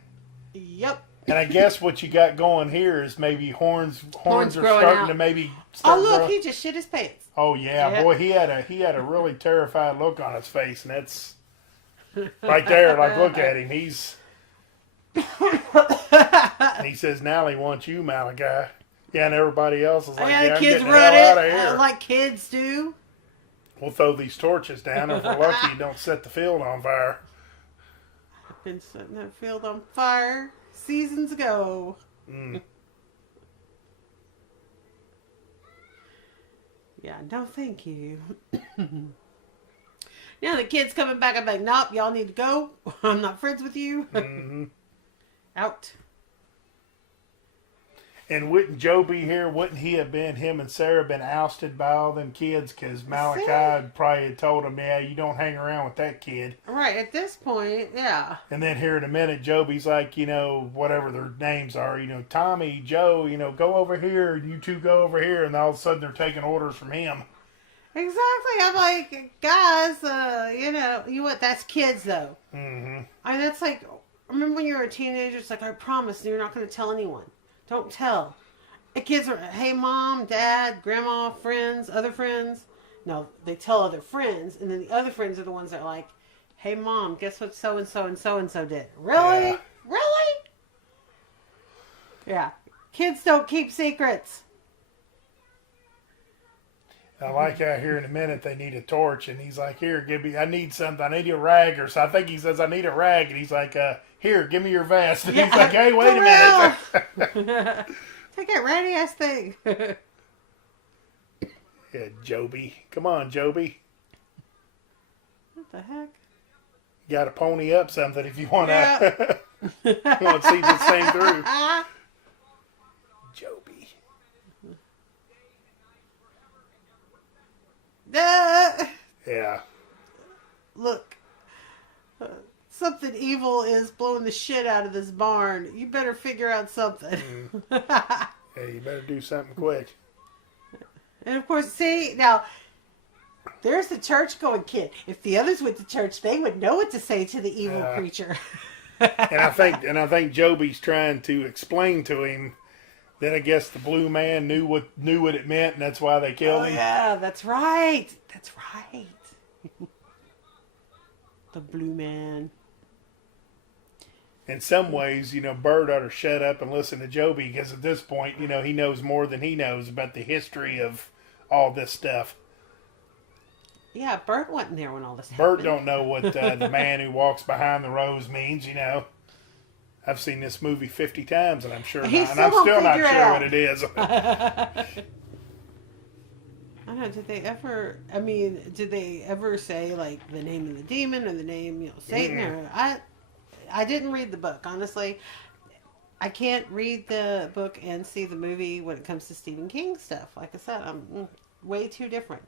Yep. And I guess what you got going here is maybe horns Horns are growing starting out. to maybe Oh start look, growing. he just shit his pants. Oh yeah, Yeah. boy, he had a really terrified look on his face, and that's right there. Like, look at him. He's and he says, "Now he wants you, Malachi." Yeah, and everybody else is like, Yeah, "Yeah, the I'm kids getting the run hell out of it here. like kids do. We'll throw these torches down, and if we're lucky, you don't set the field on fire." I've been setting that field on fire seasons ago. Mm. Yeah, no thank you. Now the kid's coming back. I'm like, nope, y'all need to go. I'm not friends with you. Hmm. Out. And wouldn't Joe be here? Wouldn't he have been, him and Sarah, been ousted by all them kids? Because Malachi probably had told him, yeah, you don't hang around with that kid. Right, at this point, yeah. And then here in a minute, Joby's like, you know, whatever their names are, you know, Tommy, Joe, you know, go over here, you two go over here. And all of a sudden they're taking orders from him. Exactly. I'm like, guys, you know, you what? That's kids, though. Mm-hmm. I mean, that's like, remember when you were a teenager? It's like, I promise you're not going to tell anyone. Don't tell. The kids are, hey, mom, dad, grandma, friends, other friends. No, they tell other friends, and then the other friends are the ones that are like, hey, mom, guess what so-and-so and so-and-so did? Really? Yeah. Really? Yeah. Kids don't keep secrets. I like how here in a minute they need a torch, and he's like, here, give me, I need something. I need a rag or so. I think he says, I need a rag. And he's like, here, give me your vest. And Yeah, he's like, hey, wait a minute. Take that ratty ass thing. Yeah, Joby. Come on, Joby. What the heck? You got to pony up something if you want to Yeah. want to see this thing through. Joby. Yeah. Look, something evil is blowing the shit out of this barn. You better figure out something. Yeah, you better do something quick. And of course, see, now, there's the church going kid. If the others went to church, they would know what to say to the evil Yeah. creature. And I think Joby's trying to explain to him that I guess the blue man knew what it meant, and that's why they killed Oh, him. yeah, that's right. That's right. The blue man. In some ways, you know, Bert ought to shut up and listen to Joby, because at this point, you know, he knows more than he knows about the history of all this stuff. Yeah, Bert wasn't there when all this Bert happened. don't know what the man who walks behind the rose means, you know. I've seen this movie 50 times, and I'm sure He not, and still I'm won't still not figure it sure out. what it is. I don't know, did they ever say, like, the name of the demon or the name, you know, Satan? Or I didn't read the book, honestly. I can't read the book and see the movie when it comes to Stephen King stuff. Like I said, I'm way too different.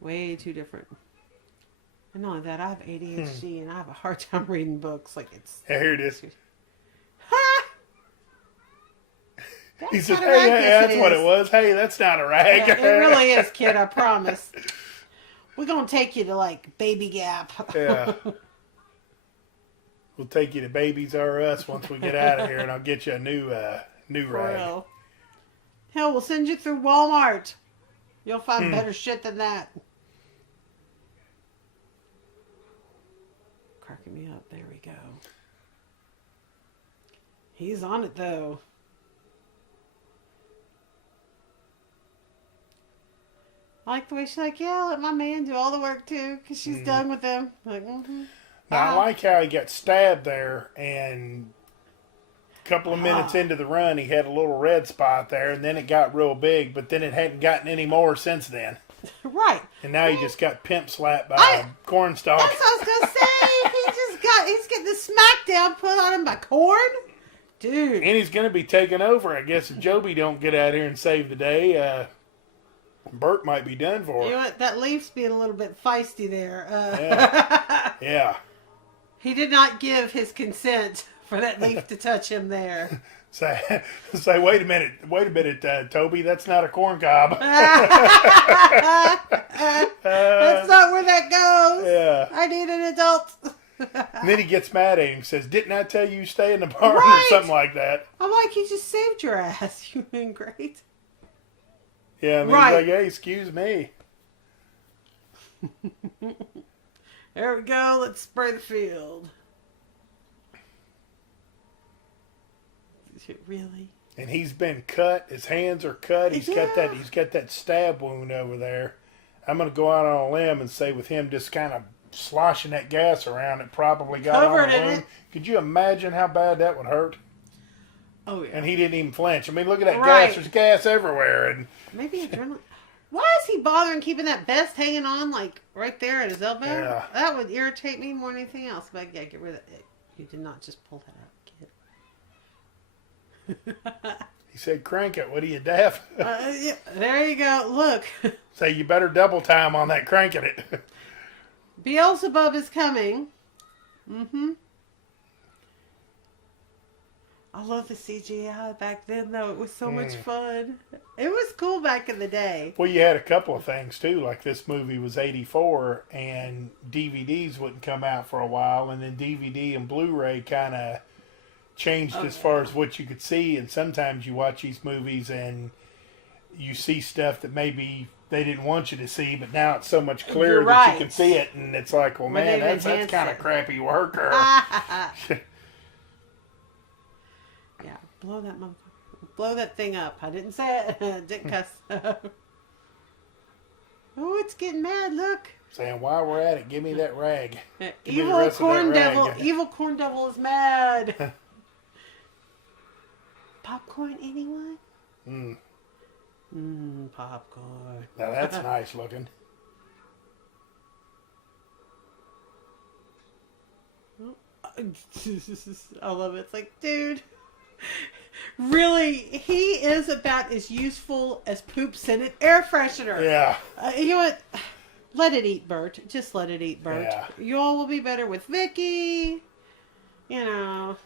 Way too different. And not only that, I have ADHD and I have a hard time reading books. Like, it's... Yeah, here it is. Ha! That's He says, not a hey, rag. hey, Yes, that's what it was. Hey, that's not a rag. Yeah, it really is, kid, I promise. We're going to take you to, like, Baby Gap. Yeah. We'll take you to Babies R Us once we get out of here, and I'll get you a new For rag. real. Hell, we'll send you through Walmart. You'll find better shit than that. Cracking me up. There we go. He's on it, though. I like the way she's like, yeah, let my man do all the work, too, because she's done with him. Like, mm-hmm. Now, I like how he got stabbed there, and a couple of minutes into the run, he had a little red spot there, and then it got real big, but then it hadn't gotten any more since then. Right. And now he just got pimp slapped by a cornstalk. That's what I was going to say. He's getting the smackdown put on him by corn. Dude. And he's going to be taken over, I guess, if Joby don't get out here and save the day. Bert might be done for. You know what? That leaf's being a little bit feisty there. Yeah. He did not give his consent for that leaf to touch him there. Say, wait a minute, Toby, that's not a corn cob. That's not where that goes. Yeah. I need an adult. And then he gets mad at him, says, "Didn't I tell you stay in the barn?" Right. Or something like that. I'm like, he just saved your ass. You've been great. Yeah, and Right. he's like, "Hey, excuse me." There we go. Let's spray the field. Really? And he's been cut. His hands are cut. He's got Yeah. that stab wound over there. I'm gonna go out on a limb and say with him just kind of sloshing that gas around, it probably got Covered on the in wound. it. Could you imagine how bad that would hurt? Oh, yeah. And he didn't even flinch. I mean, look at that Right. gas. There's gas everywhere. And Maybe adrenaline. Why is he bothering keeping that vest hanging on, like, right there at his elbow? Yeah. That would irritate me more than anything else. But, yeah, get rid of it. You did not just pull that out, kid. he said, "Crank it. What are you, deaf?" Yeah, there you go. Look. Say, "You better double time on that cranking it." Beelzebub is coming. Mm-hmm. I love the CGI back then, though. It was so much fun. It was cool back in the day. Well, you had a couple of things, too. Like this movie was 84, and DVDs wouldn't come out for a while. And then DVD and Blu-ray kind of changed as far as what you could see. And sometimes you watch these movies and you see stuff that maybe they didn't want you to see, but now it's so much clearer You're that you right. can see it. And it's like, well, Where man, they've that's enhanced kind of it. crappy work. Or, Yeah, blow that blow that thing up. I didn't say it. Didn't cuss. Oh, it's getting mad. Look. saying, while we're at it, give me that rag. Give me the Evil rest of that corn devil. rag. Evil corn devil is mad. Popcorn, anyone? Popcorn. Now that's nice looking. I love it. It's like, dude, really, he is about as useful as poop scented air freshener. Yeah. You know what? Let it eat, Bert. Just let it eat, Bert. Yeah. You all will be better with Vicky. You know.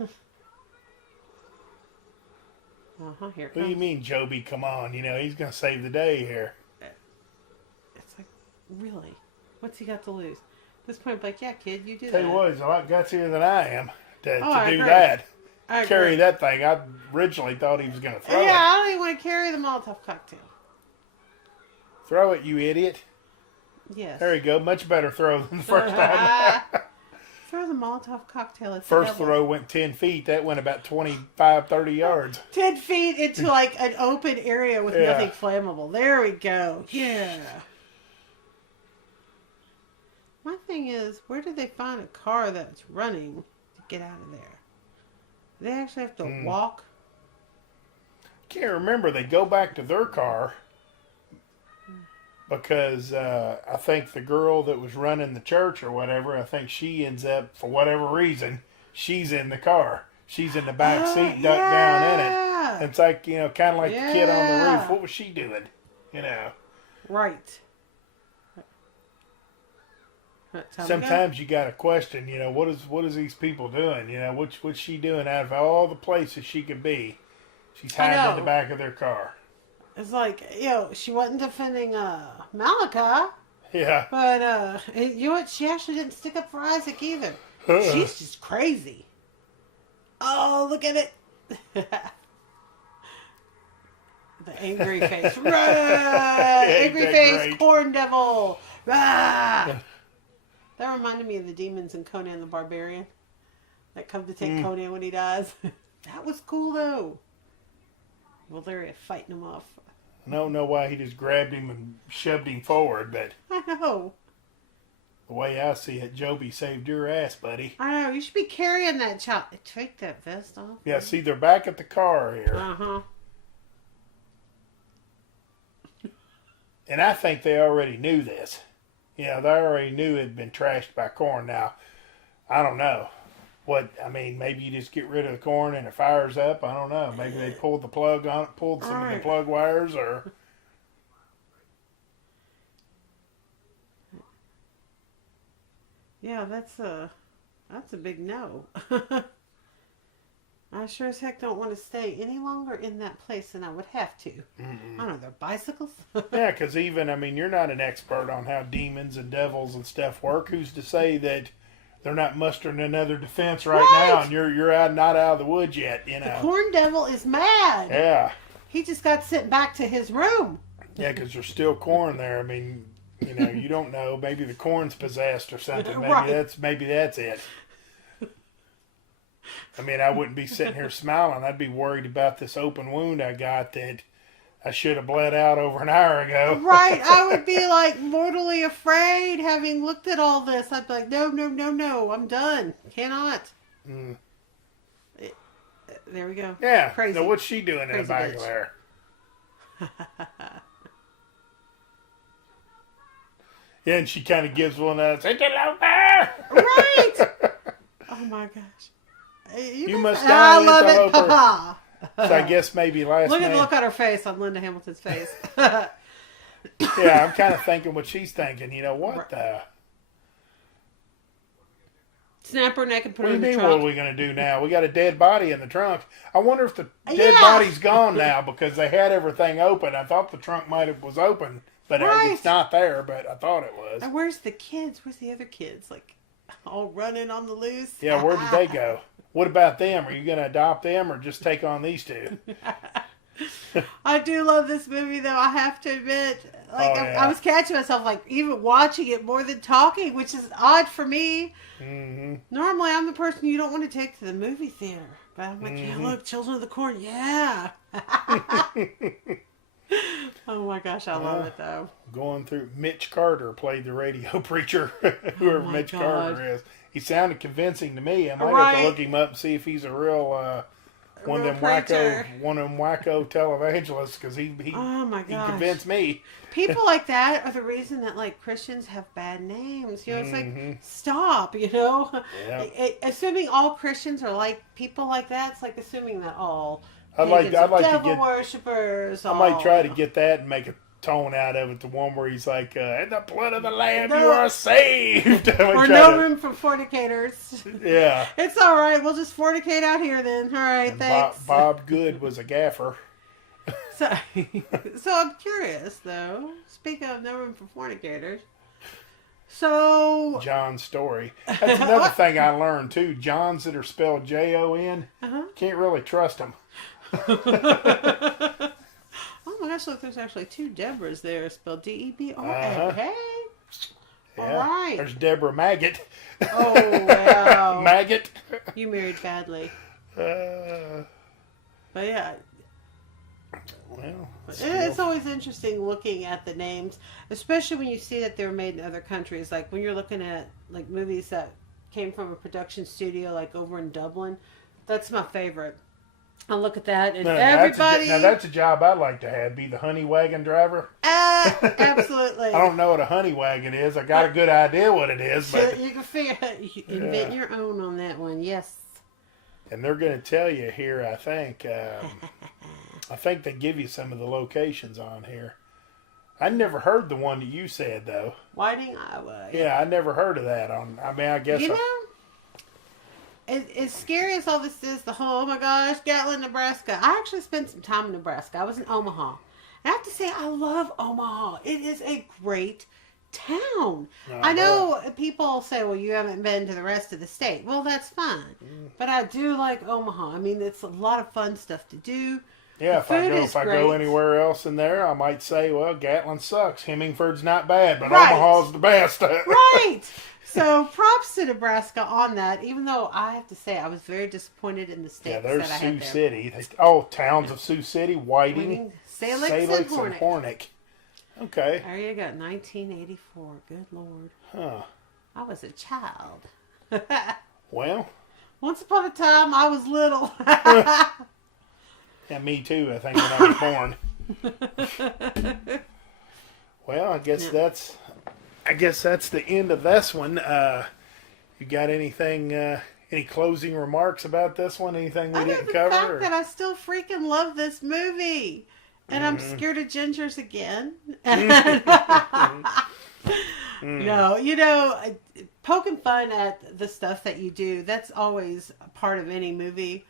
Here it What do you comes. mean, Joby? Come on. You know, he's going to save the day here. It's like, really? What's he got to lose? At this point, I'm like, yeah, kid, you do Tell that. you what, he's a lot gutsier than I am to I do agree. that. I Carry agree. that thing. I originally thought he was going to throw Yeah, it. I don't even want to carry the Molotov cocktail. Throw it, you idiot. Yes. There you go. Much better throw than the first time. Throw the Molotov cocktail at the First devil. throw went 10 feet. That went about 25, 30 yards. 10 feet into like an open area with Yeah. nothing flammable. There we go. Yeah. My thing is, where did they find a car that's running to get out of there? Do they actually have to walk? Can't remember. They go back to their car because I think the girl that was running the church or whatever, I think she ends up, for whatever reason, she's in the car. She's in the back seat, ducked down in it. Yeah. And it's like, you know, kind of like the kid on the Yeah. roof. What was she doing? You know, Right. Time to go. sometimes you got to question, you know, what is these people doing? You know, what's she doing out of all the places she could be? She's I hiding in the know. back of their car. It's like, she wasn't defending Malika, Yeah. but you know what? She actually didn't stick up for Isaac either. She's just crazy. Oh, look at it. The angry face. Rah! Angry that face, great? corn devil. Rah! That reminded me of the demons in Conan the Barbarian that come to take Conan when he dies. That was cool, though. Well, they're fighting him off. I don't know why he just grabbed him and shoved him forward, but I know. the way I see it, Joby saved your ass, buddy. I know. You should be carrying that child. Take that vest off. Yeah, see, they're back at the car here. Uh-huh. And I think they already knew this. You know, they already knew it had been trashed by corn. Now, I don't know. Maybe you just get rid of the corn and it fires up. I don't know. Maybe they pulled the plug on it, pulled some of the Right. plug wires, or Yeah, that's a big no. I sure as heck don't want to stay any longer in that place than I would have to. Mm-mm. I don't know, they're bicycles. Yeah, because even, I mean, you're not an expert on how demons and devils and stuff work. Who's to say that they're not mustering another defense right now, and you're not out of the woods yet, you The know? corn devil is mad. Yeah, He just got sent back to his room. yeah, because there's still corn there. I mean, you know, you don't know. Maybe the corn's possessed or something. Maybe Right. maybe that's it. I mean, I wouldn't be sitting here smiling. I'd be worried about this open wound I got that I should have bled out over an hour ago. Right, I would be like mortally afraid having looked at all this. I'd be like, no, no, no, no, I'm done. Cannot. Mm. There we go. Yeah. Crazy. So what's she doing in the Crazy back bitch. of there? Yeah, and she kind of gives one of those, "Interloper!" Right! Oh my gosh. You must I die, love it, interloper. Papa. So I guess maybe last Look at the night. look on her face, on Linda Hamilton's face. Yeah, I'm kind of thinking what she's thinking. You know what? Snap her neck and put What her do you in the mean? What are trunk. we going to do now? We got a dead body in the trunk. I wonder if the dead Yeah. body's gone now because they had everything open. I thought the trunk was open, but Right. it's not there. But I thought it was. And where's the kids? Where's the other kids? Like, all running on the loose? Yeah, where did they go? What about them? Are you going to adopt them or just take on these two? I do love this movie, though. I have to admit, like, Oh, I yeah. was catching myself, like, even watching it more than talking, which is odd for me. Mm-hmm. Normally, I'm the person you don't want to take to the movie theater, but I'm like, yeah, Mhm. look, Children of the Corn, yeah. Oh my gosh, I love Yeah. it though. Going through, Mitch Carter played the radio preacher, whoever my Mitch God. Carter is. He sounded convincing to me. I might have Right. to look him up and see if he's a real one of real them preacher. wacko televangelists because he Oh my he gosh. convinced me. People like that are the reason that like Christians have bad names. You know, it's Mhm. like stop. You know, Yeah. Assuming all Christians are like people like that, it's like assuming that all I'd like pagans are to devil get. worshippers. I might try to get that and make a tone out of it. The one where he's like, "In the blood of the Lamb, you No. are saved." I might or try no to- room for fornicators. Yeah. It's all right. We'll just fornicate out here then. All right, And thanks. Bob Good was a gaffer. So, so I'm curious though. Speaking of no room for fornicators, so John's story. That's another thing I learned too. Johns that are spelled Jon, uh-huh. can't really trust them. Oh my gosh! Look, there's actually two Debras there, spelled Debra. Uh-huh. Hey. Yeah. All right. There's Deborah Maggot. Oh wow! Maggot. You married badly, Uh, but yeah, well, it's always interesting looking at the names, especially when you see that they were made in other countries. Like when you're looking at like movies that came from a production studio, like over in Dublin. That's my favorite. I look at that and everybody. Now that's a job I'd like to have. Be the honey wagon driver. Absolutely. I don't know what a honey wagon is. I got a good idea what it is, So but you can figure you invent your own on that one. Yes. and they're going to tell you here. I think they give you some of the locations on here. I never heard the one that you said though. Whiting, Iowa. Yeah, I never heard of that. I guess You know, as scary as all this is, the whole, oh my gosh, Gatlin, Nebraska. I actually spent some time in Nebraska. I was in Omaha. And I have to say, I love Omaha. It is a great town. I know people say, well, you haven't been to the rest of the state. Well, that's fine. But I do like Omaha. I mean, it's a lot of fun stuff to do. Yeah, The food is if I go great. anywhere else in there, I might say, well, Gatlin sucks. Hemingford's not bad, but Right. Omaha's the best. Right. So props to Nebraska on that, even though I have to say I was very disappointed in the Yeah, states there's that I Sioux had there. City. Towns of Sioux City, Whiting, Salix, Salix, and and Hornick. Hornick. Okay. There you go, 1984. Good Lord. Huh. I was a child. Well, Once upon a time, I was little. yeah, me too, I think, when I was born. Well, I guess that's the end of this one. You got anything, any closing remarks about this one? Anything we Other didn't than the fact cover? that I still freaking love this movie. And I'm Mm-hmm. scared of gingers again. No, poking fun at the stuff that you do, that's always a part of any movie.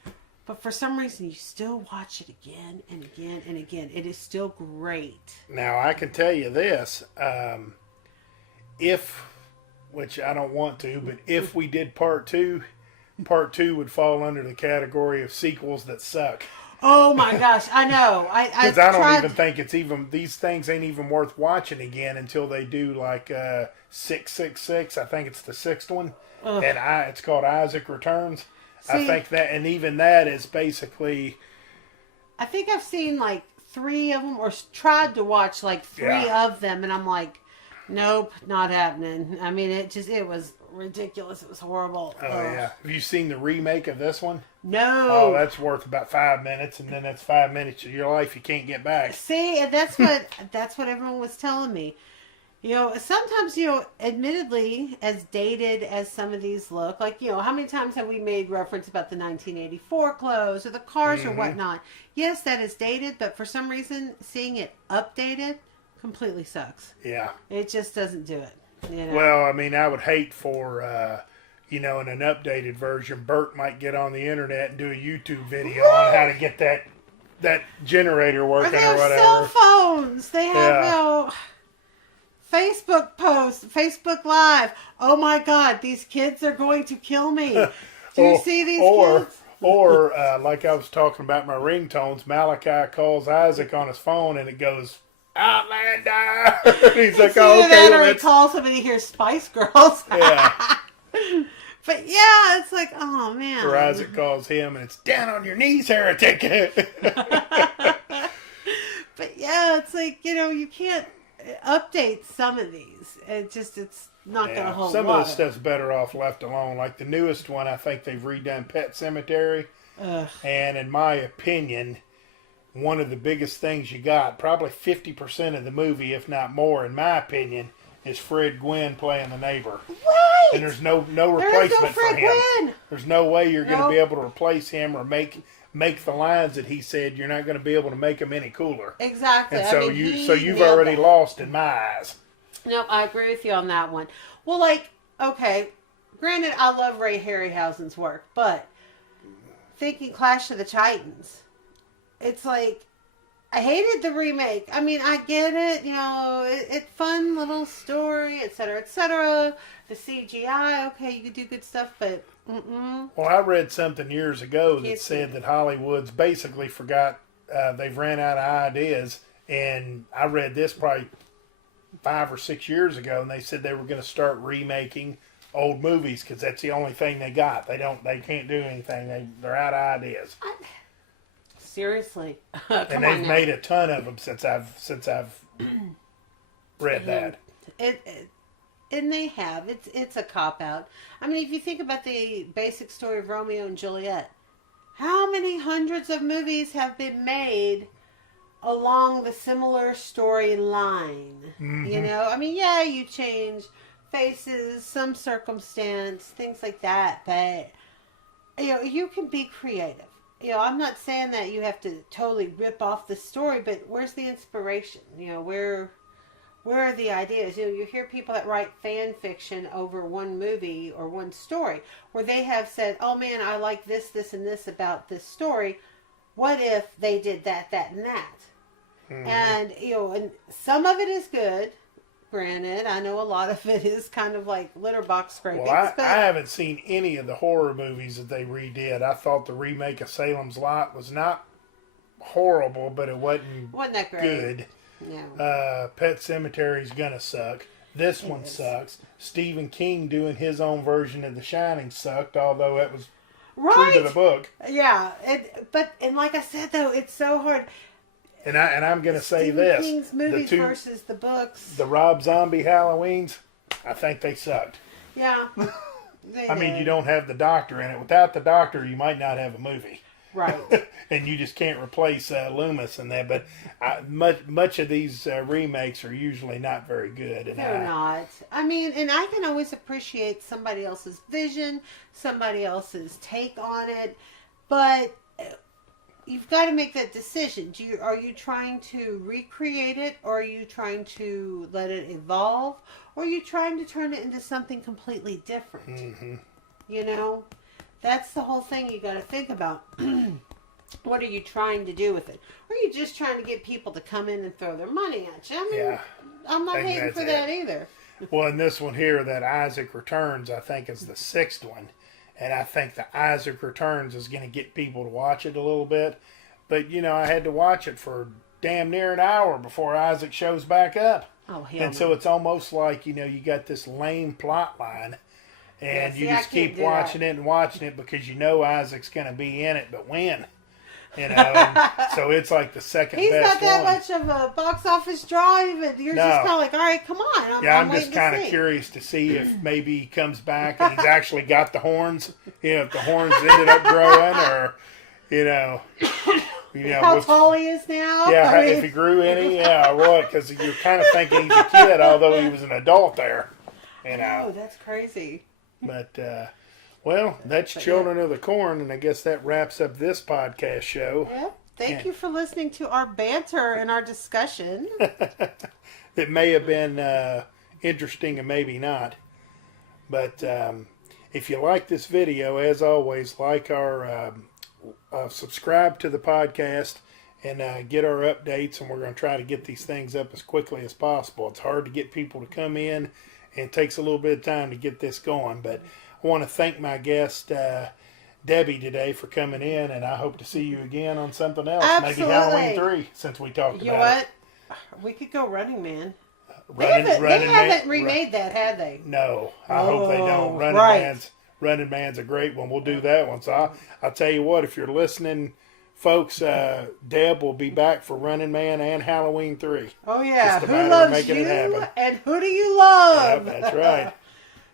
But for some reason, you still watch it again and again and again. It is still great. Now, I can tell you this. Which I don't want to, but if we did part two would fall under the category of sequels that suck. Oh my gosh, I know. Because I don't even think these things ain't even worth watching again until they do like 666. I think it's the sixth one. Ugh. And it's called Isaac Returns. See, I think that, and even that is basically. I think I've seen like 3 of them, or tried to watch like 3 of them, and I'm like, nope, not happening. I mean, it was ridiculous. It was horrible. Oh yeah. Have you seen the remake of this one? No. Oh, that's worth about 5 minutes, and then that's 5 minutes of your life you can't get back. See, and that's what everyone was telling me. Sometimes, admittedly, as dated as some of these look, like, how many times have we made reference about the 1984 clothes or the cars or whatnot? Yes, that is dated, but for some reason, seeing it updated completely sucks. Yeah. It just doesn't do it. Well, I mean, I would hate for, in an updated version, Bert might get on the internet and do a YouTube video on how to get that generator working they or have whatever. cell phones. They have, Facebook posts, Facebook Live. Oh my God, these kids are going to kill me. Do you see these kids? Or, like I was talking about my ringtones, Malachi calls Isaac on his phone and it goes, Outlander! He's like, oh, okay. Or he calls him and he hears Spice Girls. Yeah. But yeah, it's like, oh man. Or Isaac calls him and it's down on your knees, heretic. But yeah, it's like, you can't update some of these. It's not going to hold some water. of this stuff's better off left alone. Like the newest one, I think they've redone Pet Cemetery. Ugh. And in my opinion, one of the biggest things you got, probably 50% of the movie, if not more, in my opinion, is Fred Gwynn playing the neighbor. Right! And there's no replacement for him. Gwynn. There's no way you're going to be able to replace him or make the lines that he said. You're not going to be able to make them any cooler. Exactly. And so you've already lost in my eyes. No, I agree with you on that one. Well, like, okay, granted, I love Ray Harryhausen's work, but thinking Clash of the Titans, it's like, I hated the remake. I mean, I get it, it's fun little story, etc., etc. The CGI, okay, you could do good stuff, but Well, I read something years ago that said that Hollywood's basically forgot, they've ran out of ideas, and I read this probably 5 or 6 years ago, and they said they were going to start remaking old movies because that's the only thing they got. They can't do anything. They're out of ideas. Seriously. And they've made a ton of them since I've read that. And they have. It's a cop out. I mean, if you think about the basic story of Romeo and Juliet, how many hundreds of movies have been made along the similar storyline? Mm-hmm. I mean, yeah, you change faces, some circumstance, things like that, but you can be creative. I'm not saying that you have to totally rip off the story, but where's the inspiration? Where are the ideas? You hear people that write fan fiction over one movie or one story where they have said, oh man, I like this, this, and this about this story. What if they did that, that, and that? Mm-hmm. And, and some of it is good. Granted, I know a lot of it is kind of like litter box scraping. Well, I haven't seen any of the horror movies that they redid. I thought the remake of Salem's Lot was not horrible, but it wasn't that great? Good. Yeah. Pet Cemetery's gonna suck. This one sucks. Stephen King doing his own version of The Shining sucked, although it was true to the book. Yeah, and like I said though, it's so hard. And I'm going to say Stephen this. King's movies versus the books. The Rob Zombie Halloweens, I think they sucked. Yeah. I mean, you don't have the Doctor in it. Without the Doctor, you might not have a movie. Right. And you just can't replace Loomis in that. But much of these remakes are usually not very good. And they're not. I mean, and I can always appreciate somebody else's vision, somebody else's take on it. But you've got to make that decision. Are you trying to recreate it, or are you trying to let it evolve, or are you trying to turn it into something completely different? You know, that's the whole thing you got to think about. What are you trying to do with it? Or are you just trying to get people to come in and throw their money at you? I mean, Yeah. I'm not I think hating that's for that either. Well, in this one here, that Isaac Returns, I think is the 6th one. And I think the Isaac Returns is going to get people to watch it a little bit. But, you know, I had to watch it for damn near an hour before Isaac shows back up. Oh, hell And so no. it's almost like, you know, you got this lame plot line. And Yeah, you see, I just keep can't do watching that. it and watching it because you know Isaac's going to be in it, but when? You know, and so it's like the second He's best not that one. much of a box office draw, but you're just No. kind of like, all right, come on. Yeah, I'm I'm just waiting to kind of see. curious to see if maybe he comes back and he's actually got the horns. You know, if the horns ended up growing, or you know, How what's- tall he is now. Yeah, I if mean, he grew any, yeah, or what? Because you're kind of thinking he's a kid, although he was an adult there. You oh, know, that's crazy. but well, that's Children of the Corn, and I guess that wraps up this podcast show. Yep. Thank Yeah. you for listening to our banter and our discussion. That may have been interesting and maybe not. But if you like this video, as always, like our subscribe to the podcast and get our updates. And we're going to try to get these things up as quickly as possible. It's hard to get people to come in, and it takes a little bit of time to get this going. But I want to thank my guest, Debbie, today for coming in, and I hope to see you again on something else. Absolutely. Maybe Halloween 3, since we talked You know about what? We could go Running Man. it. They haven't remade that, have they? No, I hope they don't. Oh, Running right. Man's a great one. We'll do that one. So I'll tell you what, if you're listening, folks, Deb will be back for Running Man and Halloween 3. Oh, yeah. Just a Who matter of loves making it you happen. and who do you love? Yep, that's right.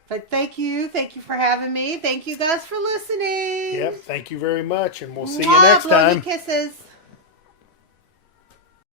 But thank you. Thank you for having me. Thank you guys for listening. Yep, thank you very much, and we'll see you Mwah, next blow you time. kisses.